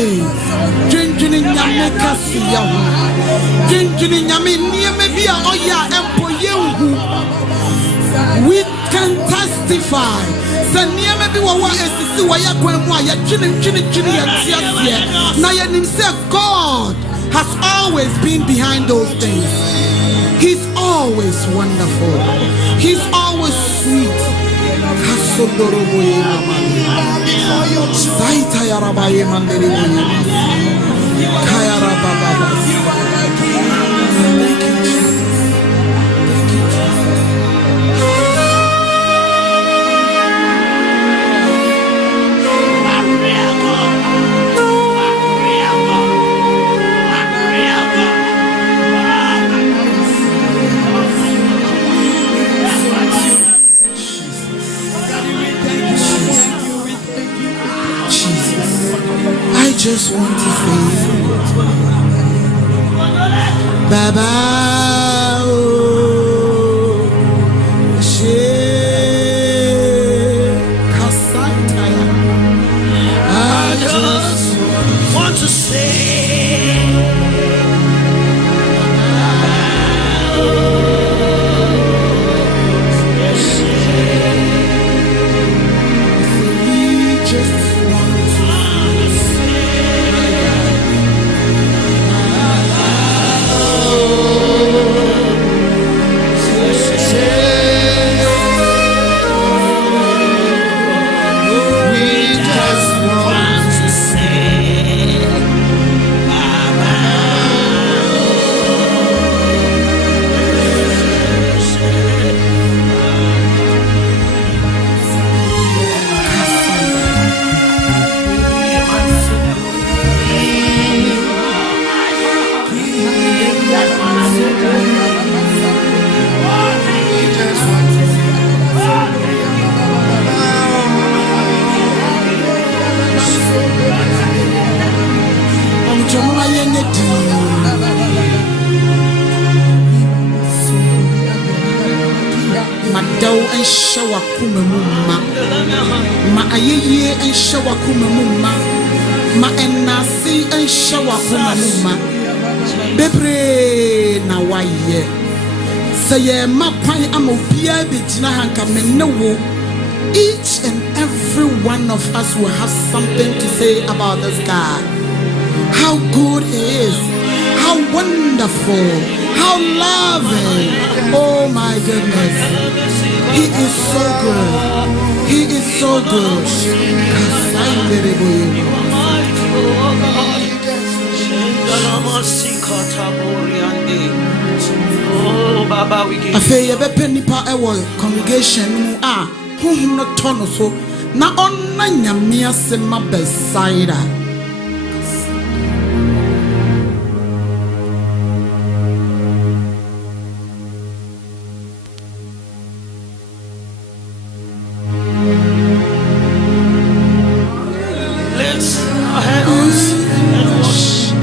Hey, dwendwene nyame kase ya ho. Dwendwene nyame nieme bia oya empo yehu. We can testify. Say nieme bi wo esisi wo ya kwan mu a ya twene ya tiasie. Na ye nim say God has always been behind those things. He's always wonderful. He's always sweet. Saita ya rabaye mandere boye. Kaya rababa. Thank you, Jesus. Thank you, Jesus. I just want to say, Baba, I just want to say, Madao and shower kumuma. Ma ayeye and shower kumuma. Ma enasi and shower kumuma. Bebre na waye. Say ma kwai amopia bejina hanka menewo. Each and every one of us will have something to say about this God. How good He is. How wonderful. How loving. Oh my goodness. He is so good. He is so good. Oh, Baba, we give you. Afei yɛbɛpɛ nipa ɛwɔ congregation mu a honhom no tɔ no so na ɔnna nyame ase ma bɛsaira. Lift our hands and worship.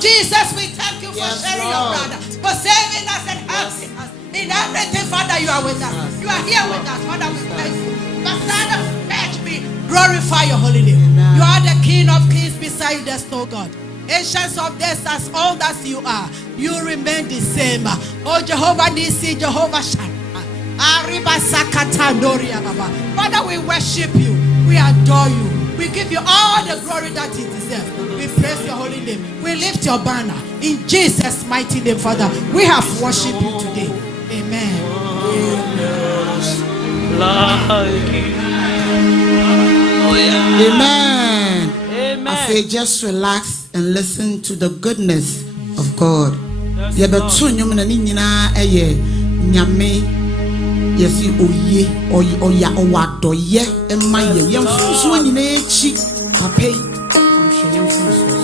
Jesus, we thank you for sharing your brother, for saving us and helping us. In everything, Father, you are with us. You are here with us, Father, we thank you. Father, fetch me, glorify your holy name. You are the King of kings, beside you there's no God. Ancients of days, as old as you are, you remain the same. Oh, Jehovah Nisi, Jehovah Shammah. Father, we worship you. We adore you. We give you all the glory that you deserve. We praise your holy name. We lift your banner. In Jesus' mighty name, Father, we have worshipped you today. Amen. Amen. I say just relax and listen to the goodness of God. Yebetu nyum na ni nyina eye nyame yesi oye oya owadoye ema ye yemfunso nyina echi papai onhwe yemfunso.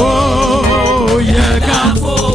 Oh, yeah, come forward.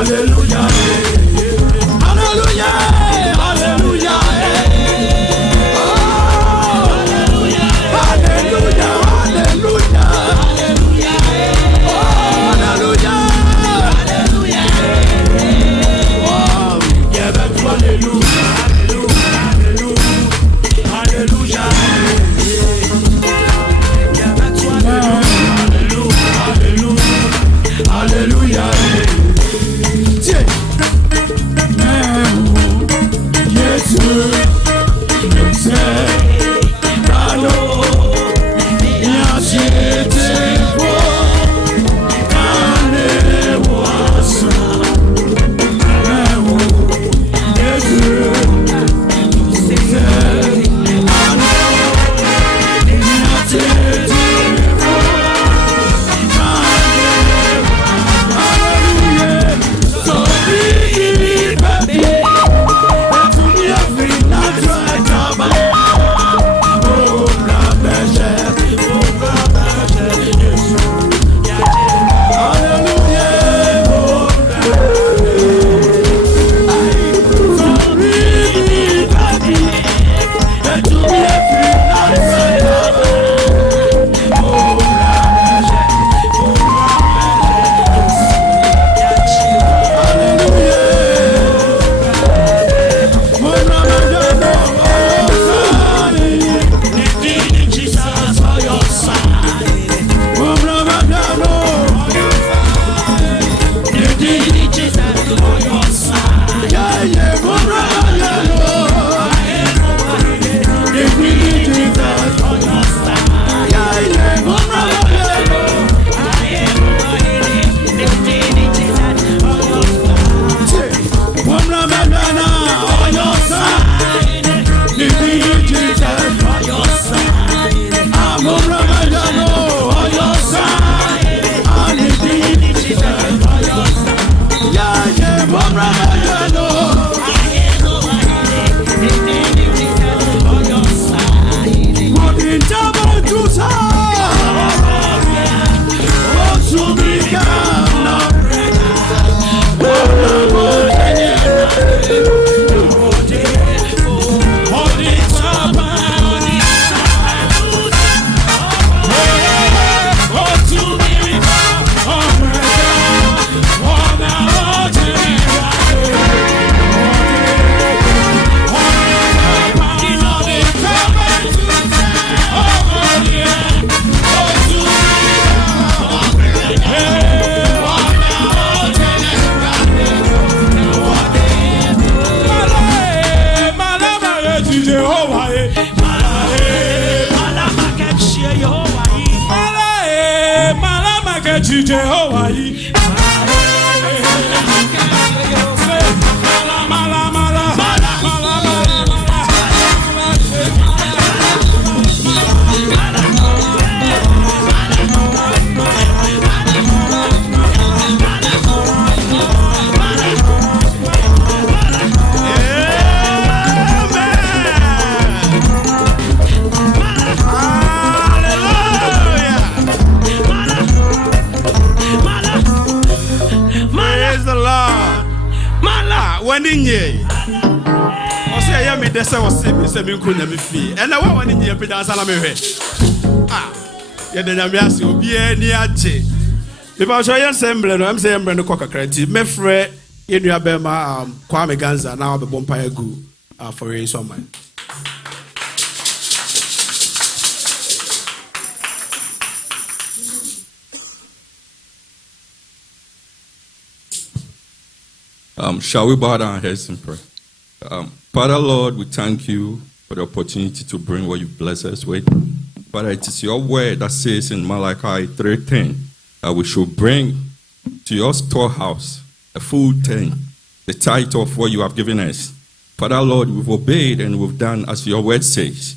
hallelujah, hallelujah, hallelujah, hallelujah, hallelujah, hallelujah, hallelujah, wow, yeah, that's hallelujah, hallelujah, hallelujah, yeah, that's hallelujah, hallelujah. And I want to hear Peter Salame. Ah, you're the Namias, you'll be any ache. If I show you assembly, I'm saying Brenda Cocker Credit, Mefre, in your Bema, Kwame Ganza, now the Bompire Goo for a summer. Shall we bow down our heads and pray? Father, Lord, we thank you for the opportunity to bring what you've blessed us with. Father, it is your word that says in Malachi 3:10 that we should bring to your storehouse a full thing, the tithe of what you have given us. Father, Lord, we've obeyed and we've done as your word says.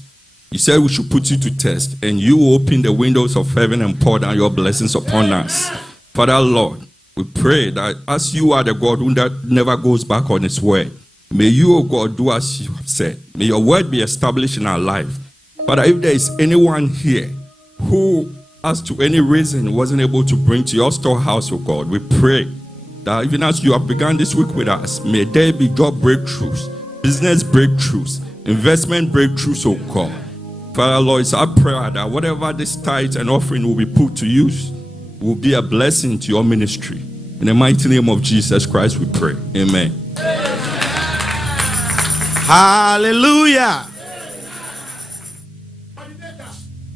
You said we should put you to test, and you will open the windows of heaven and pour down your blessings upon us. Father, Lord, we pray that as you are the God who never goes back on his word, may you, O God, do as you have said. May your word be established in our life. Father, if there is anyone here who, as to any reason, wasn't able to bring to your storehouse, O God, we pray that even as you have begun this week with us, may there be job breakthroughs, business breakthroughs, investment breakthroughs, oh God. Father Lord, it's our prayer that whatever this tithe and offering will be put to use will be a blessing to your ministry. In the mighty name of Jesus Christ, we pray. Amen. Hallelujah.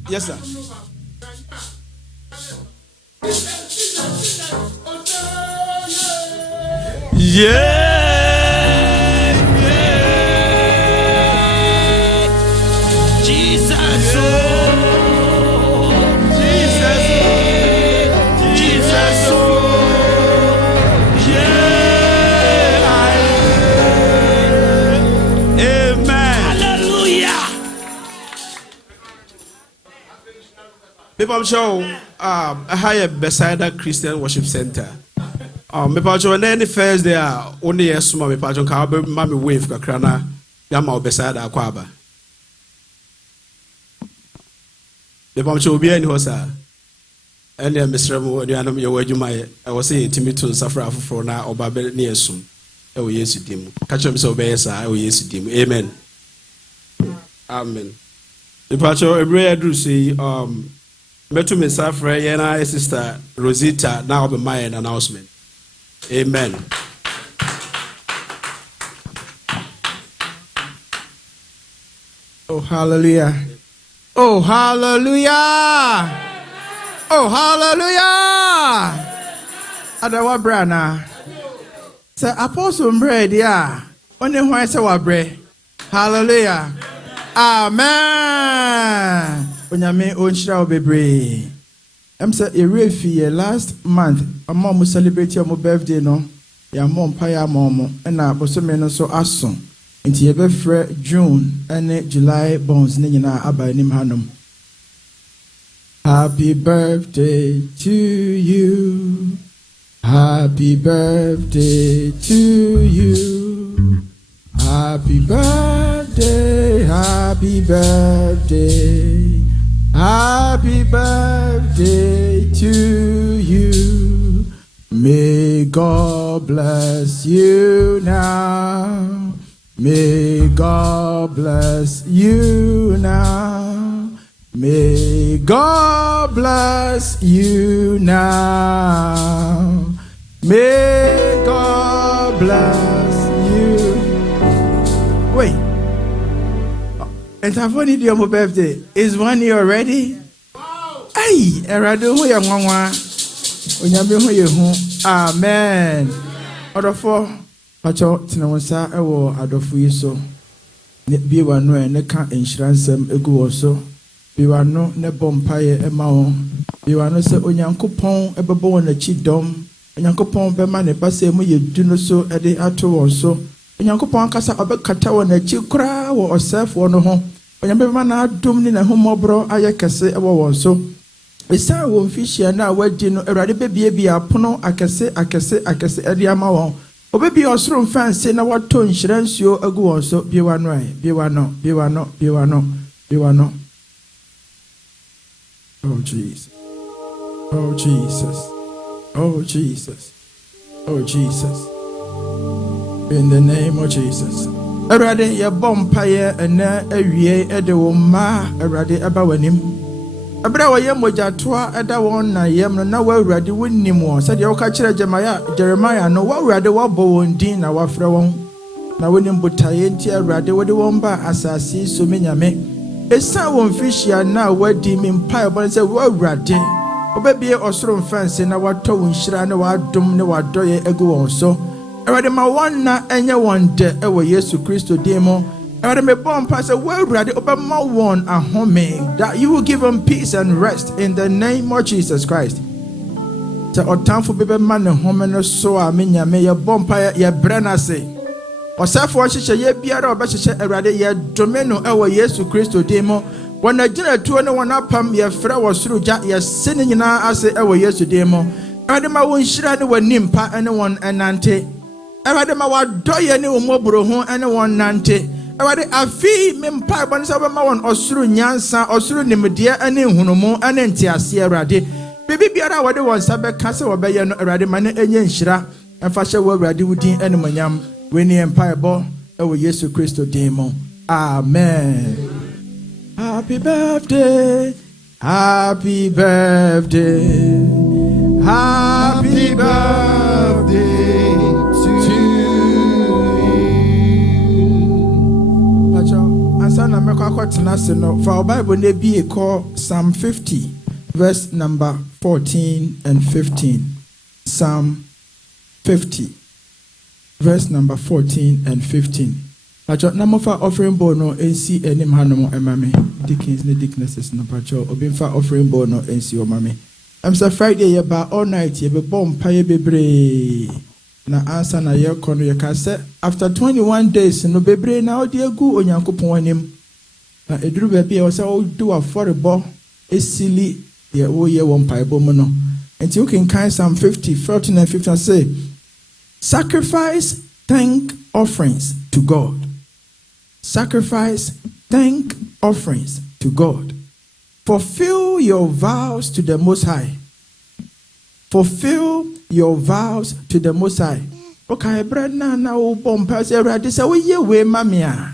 Yes, sir. Yeah. Jesus. People show a higher Bethesda Christian Worship Center. People show any first day only a small people show can mommy wave kakrana yama Bethesda kwaba. People show be any hosa. Any Mr. Mo you know your word you might I was saying to me to suffer for now or Babel near soon. I will yes to him. Catch him so bad I will yes to him. Amen. Amen. People show every I say Metu Misafre, Yena, Sister Rosita, now be my announcement. Amen. Oh, hallelujah. Oh, hallelujah. Oh, hallelujah. Adawa brana. Say apostle bread, yeah. Only why say wa bread. Hallelujah. Amen. Onyame onshira obebre. Say erefi last month mom celebrate your birthday no. Ya mom pa ya mom na bosome no so aso. Nti ye be frɛ June and July bonds ne nyina aba nim hanom. Happy birthday to you. Happy birthday to you. Happy birthday, happy birthday. Happy birthday to you. May God bless you now. May God bless you now. May God bless you now. May God bless you. Wait. And Tafoni do your birthday. Is 1 year already? Hey, Erado who ya mwa. Onyame hu ye hu. Amen. Odofo pacho tinawonsa ewo adofo yi so. Ne biwa no ne ka insurance egu wo so. Biwa no ne bompaye ema wo. Biwa no se onyankopon ebebo won achi dom. Onyankopon be ma ne basa mu ye du no so ede ato wo so. Onyankopon akasa obekata won achi kura wo osefo no ho. Onyame be ma na adom ni na homobro aye kese ewo wo so. Esa wo mfishia na wadi no Awurade bebie bia pono akese ede ama wo. Obebi osoro mfanse na wato nhyiransuo agu wo so biwa no biwa no. Oh Jesus. Oh Jesus. Oh Jesus. Oh Jesus. In the name of Jesus. Awurade ye bompaye ena awie ede wo ma Awurade aba wanim. Abra wa ye mogatoa eda won na yem no na wa Awurade wonnim wo. Said ye wo ka kire Jeremiah no wa Awurade wa bo won din na wa frɛ won. Na wonim botaye nti Awurade wode won ba asase so menyame. Esa won fishia na wadi mimpa bo se wa Awurade obebie osoro mfanse na wato won hyira na wadom ne wadoye egu won so. Awurade ma won na enye won de ewo Yesu Kristo demo. Awurade me bompa se wa Awurade obema won ahome that you will give them peace and rest in the name of Jesus Christ. Se otamfo bebe ma ne home no so a menyame ye bompa ye brena se. Osafo hyehyɛ ye biara obɛhyehyɛ Awurade ye domino ewo Yesu Kristo demo. Wana gina tuo ne wana pam ye frɛ wɔ soro gya ye se ne nyina ase ewo Yesu demo. Awurade ma won hyira ne wanimpa ene won enante. Awurade ma wadɔ ye ne wo mobro ho ene won nante. Awurade afi mimpa bɔne sɛ wobɛma wɔn ɔsoro nyansa ɔsoro nimdeɛ ane nhunumu ane ntease Awurade bibi biara wɔde wɔn nsa bɛka sɛ wɔbɛyɛ no Awurade ma ne enye nhyira ɛmfa hyɛ wɔ Awurade wo din animonyam wei ne mpaebɔ ɛwɔ Yesu Kristo din mu. Amen. Happy birthday, happy birthday, happy birthday to you. Pacho, ansana meko akotena se no for Bible ne bi call Psalm 50 verse number 14 and 15. Psalm 50 verse number 14 and 15. Pacho na mo fa offering bowl no ensi enim hanom emame deacons ne deaconesses no pacho obi fa offering bowl no ensi omame. I'm so Friday ye ba all night ye be bomb paye bebre na answer na ye kono ye ka say after 21 days no bebre na odi egu onyankopon anim na eduru ba bia o say o do affordable esili ye wo ye won paibo mu no enti you can kind Psalm 50 14 and 15 say sacrifice thank offerings to God. Sacrifice thank offerings to God. Fulfill your vows to the Most High. Fulfill your vows to the Most High. Okay, brother, now bompa say ready say we ye we mamia.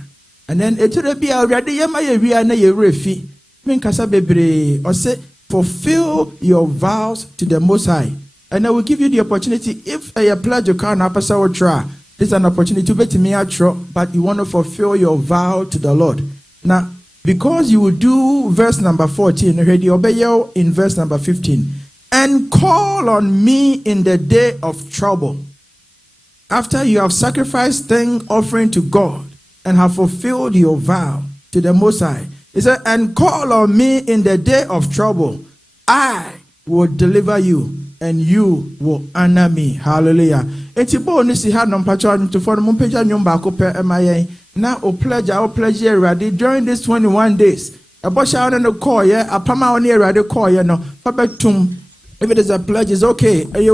And then it will be already ye ma ye wi na ye refi. Men kasa bebre or say fulfill your vows to the Most High. And I will give you the opportunity if I pledge your car na pasa or try. This is an opportunity to bet me outro, but you want to fulfill your vow to the Lord. Now, because you will do verse number 14, already obey you in verse number 15, and call on me in the day of trouble. After you have sacrificed thank offering to God and have fulfilled your vow to the Most High, he said, and call on me in the day of trouble. I will deliver you and you will honor me. Hallelujah. Eti bo ni si ha no mpacho to for mo peja nyum ba ko pe emayen na o pledge ready during this 21 days. A boss out no call ye apama oni ready call ye no fa betum. If it is a pledge, it's okay. This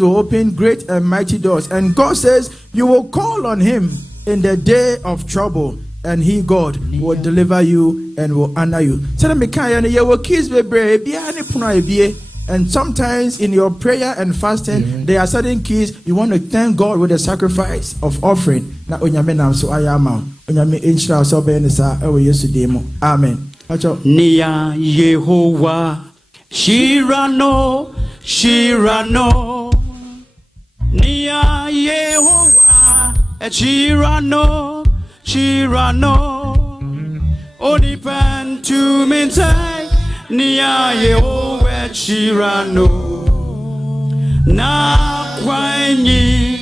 will open great and mighty doors. And God says, you will call on him in the day of trouble, and he, God, will deliver you and will honor you. And sometimes in your prayer and fasting, there are certain keys you want to thank God with a sacrifice of offering. Amen. Nia Yehovah Shirano Shirano Nia Yehovah Shirano Shirano Onipan to mintai Nia Yehovah Shirano Na Kwani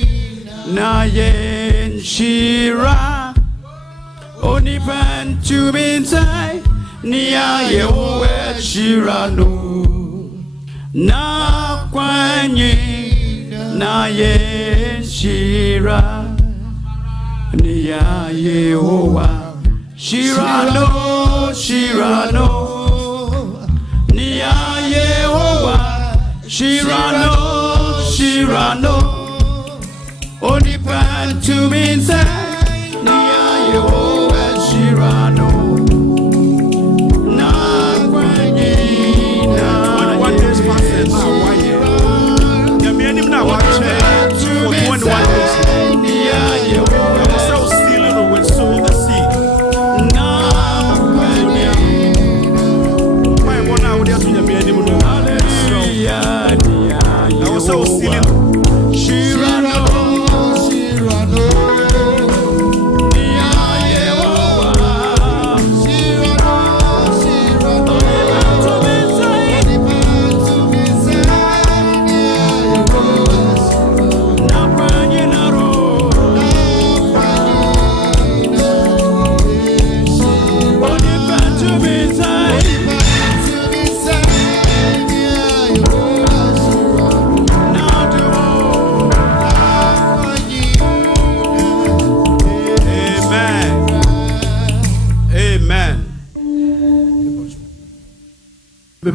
Na Yen Shira Onipan to mintai Nia Yehovah Shirano Na Kwani Na Yen Shira Nia Yehovah Shirano Shirano Nia Yehovah Shirano Shirano Onipan to me say Nia Yehovah Shirano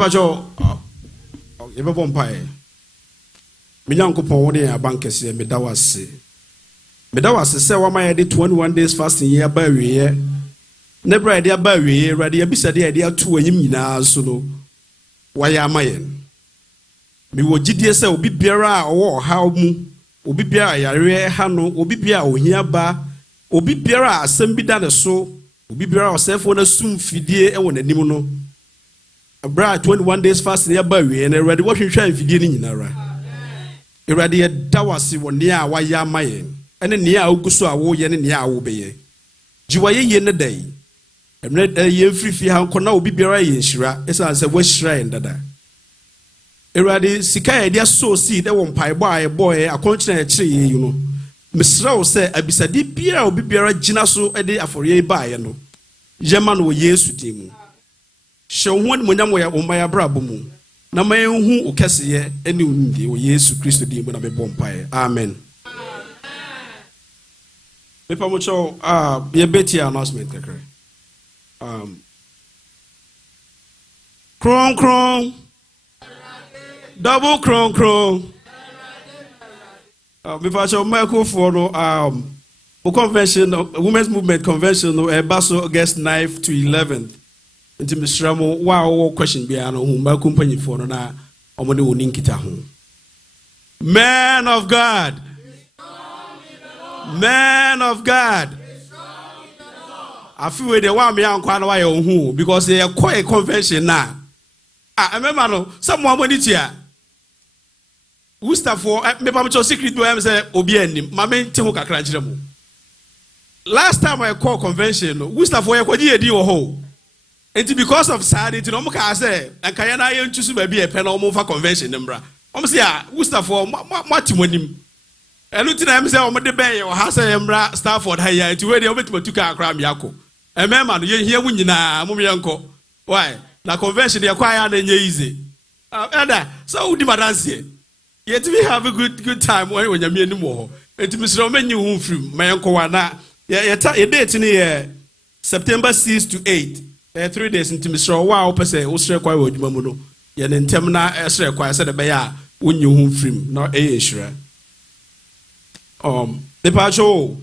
Pacho, ebe bompae. Minyanko pon ne abankese medawase. Medawase se wa ma 21 days fasting ye ba wiye. Ne bra de ba wiye, rade abisa de atu anyim nyina so no. Wa ya mayen. Me wo gidie se obi biara owo ha mu, obi biara yare ha no, obi biara ohia ba, obi biara asem bi da ne so, obi biara osefo na sum fidie e wo nanim no. Abra 21 days fast na ba wie na ready wo hwehwe fidie ni nyinara. Erade ye dawase wo ne a wa ya maye. Ene ne a oguso a wo ye ne ne a wo be ye. Jiwaye ye ne dai. Emre ye mfirifi ha nko na obi biara ye nhira, esa se wo hira ye ndada. Erade sika ye dia so seed e wo mpaebo a ye boy akonkyena ye kire ye no. Mesra wo se abisade biara obi biara gina so e de afore ba ye no. Yema no Yesu timu. She wo ni monyam wo ya omaya brabo mu. Na ma enhu okeseye ene undi wo Yesu Kristo dimu na me bompae. Amen. Mepa mo cho ye beti announcement kakra. Kron double kron mepa cho Michael for no convention women's movement convention no baso August 9th to 11th. Nti misramo wa question bia no hu ma company for no na omode woni nkita ho. Man of God, I feel the one me an kwa na wa ye hu because they call a convention na remember no someone money tia Worcester for me pa me secret boy am say obi anim ma me nte ho kakra nkire mo. Last time I call convention no Worcester for ye kwaji edi wo ho. And because of sadity, no more say, and Kayana, you choose to be a pen or for convention, Nembra. Say, Worcester for Matimonim. And Lieutenant say, on the bay or Hassa Embra, Stafford, Haya, to where the over to car cram Yako. And Mamma, you hear Winina, Mummy Uncle. Why? The convention, they acquire and easy. So, the Madansi. Yet we have a good time when you're near no more. And to Mr. Romanu from my uncle, a date in the September 6th to 8th. 3 days into Mr. Wow, per se, Usra would Mamuno, Yan and Temna Esra, quite said a bear, when you home frame, not a shra. The Pacho,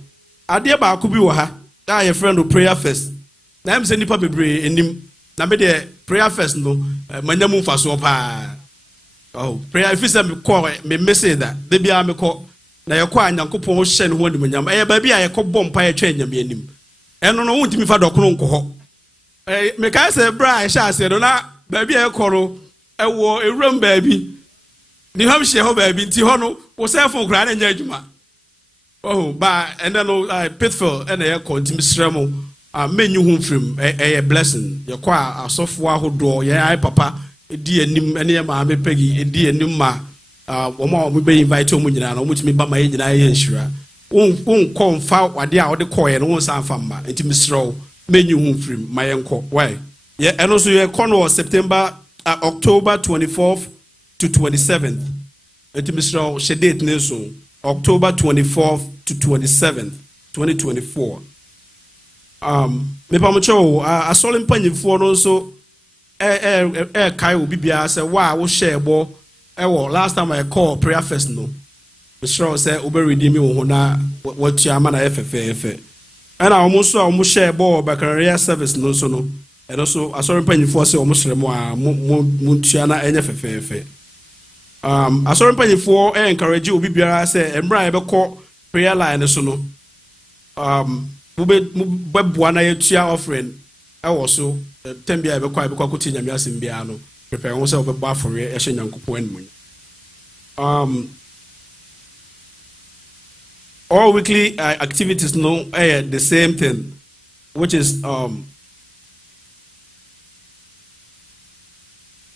I dear Bakubiwaha, I a friend of prayer first. I'm sending Papi Bray and him, Namede prayer first, no, Manyamu Fasopa. Oh, prayer if I'm call me say that, they be a call. Now you're quite Uncle Paul Shen one when you're a baby, I call bomb pie train and him. And no one to me for the Cronco. Me ka say bra sha say do na baby e koro e wo ewram baby ni ham she ho baby nti ho no wo say phone kra na nya adwuma oh ba and then no pitfall and e continue sremo menyu hu mfrim e blessing ye kwa asofo ahodo ye ai papa edi anim ene ma me pegi edi anim ma wo ma wo be invite o mu nyina na wo mutimi ba ma ye nyina ye nhira won konfa wade a wo de koye no won san fa ma nti misro menu hu mfrim ma ye nko why yeah and also ye kono October 24th to 27th nti misro she date ne so October 24th to 27th 2024 me pa mo cho asole mpanyifo no so kai obi bia say wa wo share bo wo last time I call prayer first no misro say obe redeem me wo na watu ama na FFF and almost almost share bo bakaria service no so no and also asore mpanyifo say almost remo muntu na enye FFF asore mpanyifo encourage obi bia say embra e be call prayer line so no bua na yetua offering e wo so tembia e be kwa kuti nyame asem bia no prepare won say obeba afore e hye nyankopon anmu all weekly activities no the same thing which is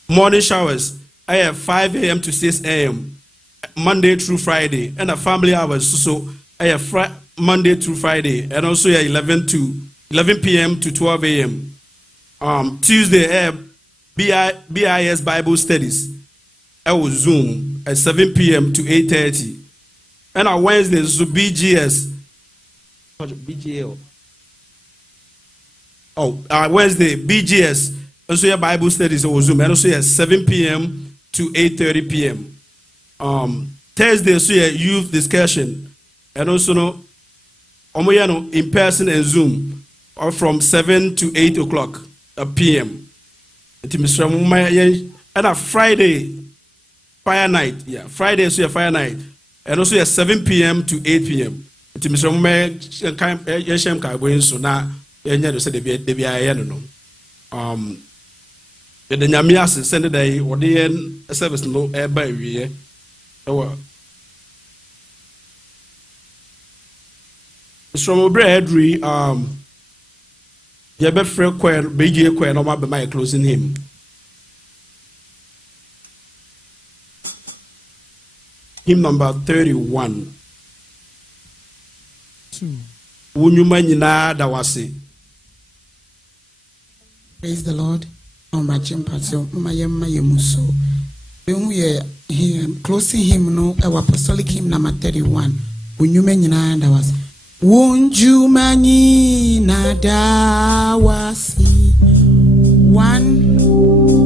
morning showers 5 a.m. to 6 a.m. Monday through Friday and a family hours so Monday through Friday, and also 11 p.m. to 12 a.m. Tuesday, BIS Bible studies. I will Zoom at 7 p.m. to 8:30. And on Wednesday, so BGS. BGL. Wednesday, BGS. Also, your Bible studies on Zoom, and also 7 p.m. to 8:30 p.m. Thursday, so your youth discussion, and also no. In person and Zoom, or from 7 to 8 o'clock p.m. And a Friday, fire night. Yeah, Friday so fire night. And also 7 p.m. to 8 p.m. It is from me yeshem ka going so na yenye do say de bia ye no. The nyame ase send day ode service no e ba wie. Ewa. From obre edri ye be free kwel begie kwel no ma be my closing him. Hymn number 31. Praise the Lord. Closing hymn no our apostolic hymn number 31. Wunjumani nadawasi 1,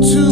2.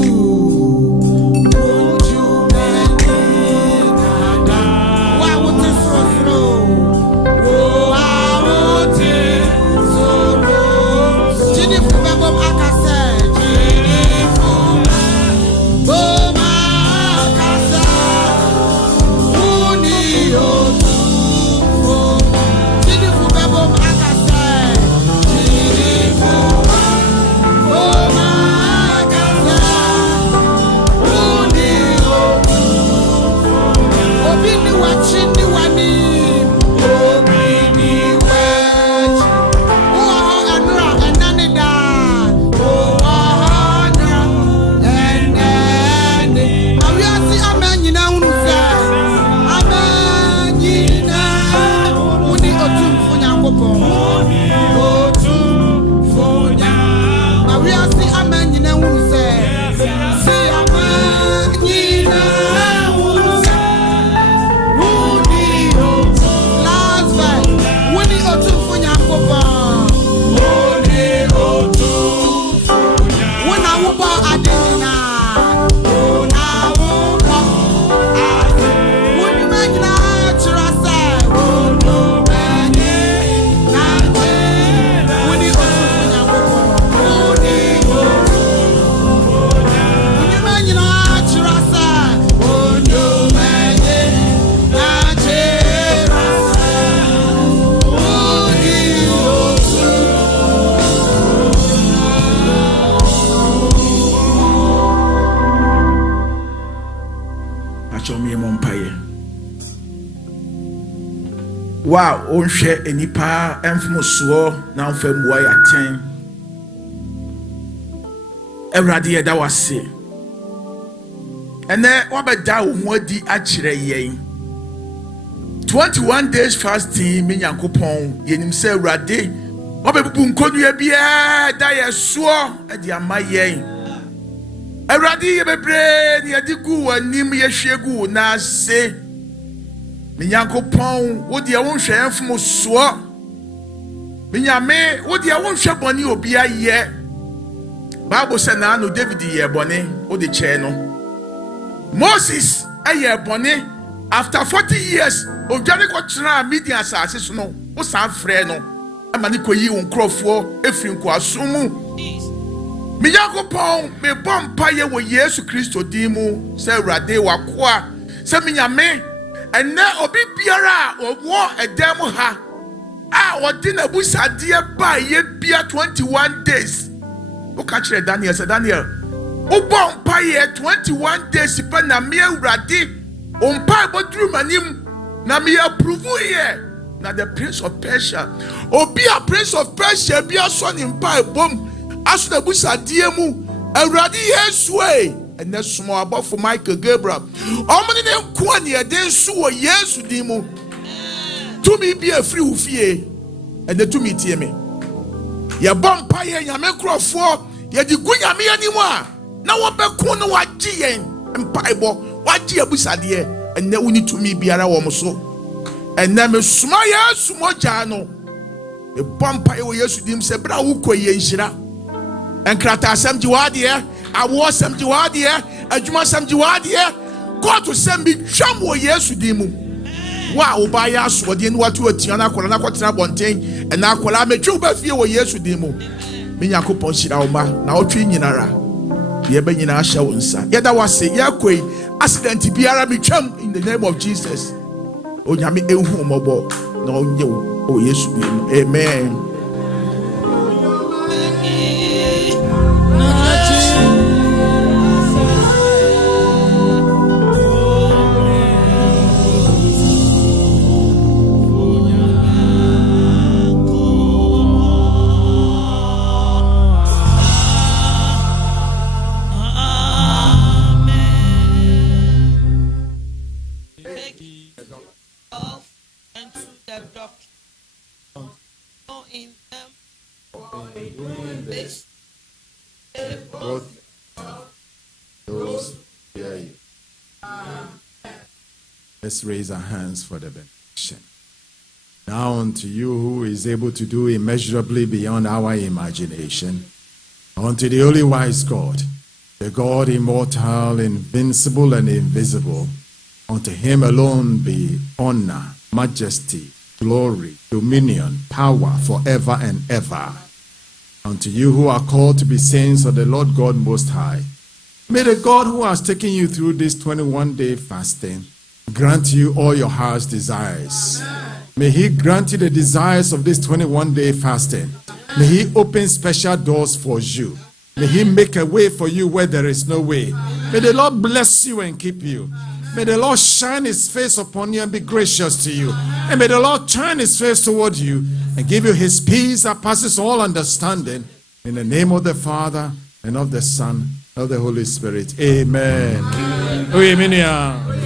Wow, on share any pa enfmusuo na mfemwa ya 10. Ewrade da wase. Ene wabeda wo ho adi akire yen. 21 days fasting me Nyankopon yenim se ewrade wabebubu nkonua bia da yeso adi amayen. Ewrade ye bebre ni adi gu wanim ye hwegu na se Minyankopon wo de won hwe enfmo so minyame wo de won hwe boni obi aye Bible say na no David ye boni wo de che no Moses aye boni after 40 years odwane ko tena Midian asase so no wo san frɛ no amani koyi won krofo efiri nko asomu Minyankopon me bompa ye wo Yesu Kristo dimu say Awurade wakoa say minyame and now obi biara owo edem ha odi na busade ba ye bia 21 days o ka kire Daniel say Daniel o bon pa ye 21 days pa na me Awurade o mpa boduru manim na me approve ye na the prince of Persia obi a prince of Persia bia so ni mpa bom aso na busade mu Awurade Yesu and that's small about for Michael Gabriel. Omni ne kwani eden su wo Yesu dimu. To me be a free ufie and the to me tie me. Ya bompa ye nyame krofo ye di gunya me animu a na wo beku no wagye yen mpaibo wagye abusade and na woni to me biara wo so. And na me suma Yesu moja no. E bompa ye wo Yesu dim se bra wo koye nhira. Enkrata asem ji wade I was some Jiwadi, a Juma some Jiwadi, go to send me Chambo Yesu Dimu. Wow, by us, what didn't want to a Tiana Colana Bontain, and Aquala me Juba feel Yesu Dimu. Minyako Ponshirauma, now Trinara. Yebenina Shawunsa. Yet I was say, Yakwe, accident biara metwam in the name of Jesus. Onyame ehu mobo na onye o Yesu bi mu. Amen. Let's raise our hands for the benediction. Now unto you who is able to do immeasurably beyond our imagination, unto the only wise God, the God immortal, invincible, and invisible, unto him alone be honor, majesty, glory, dominion, power forever and ever. Unto you who are called to be saints of the Lord God Most High, may the God who has taken you through this 21-day fasting grant you all your heart's desires. May he grant you the desires of this 21-day fasting. May he open special doors for you. May he make a way for you where there is no way. May the Lord bless you and keep you. May the Lord shine his face upon you and be gracious to you. And may the Lord turn his face toward you and give you his peace that passes all understanding. In the name of the Father, and of the Son, and of the Holy Spirit. Amen. Amen.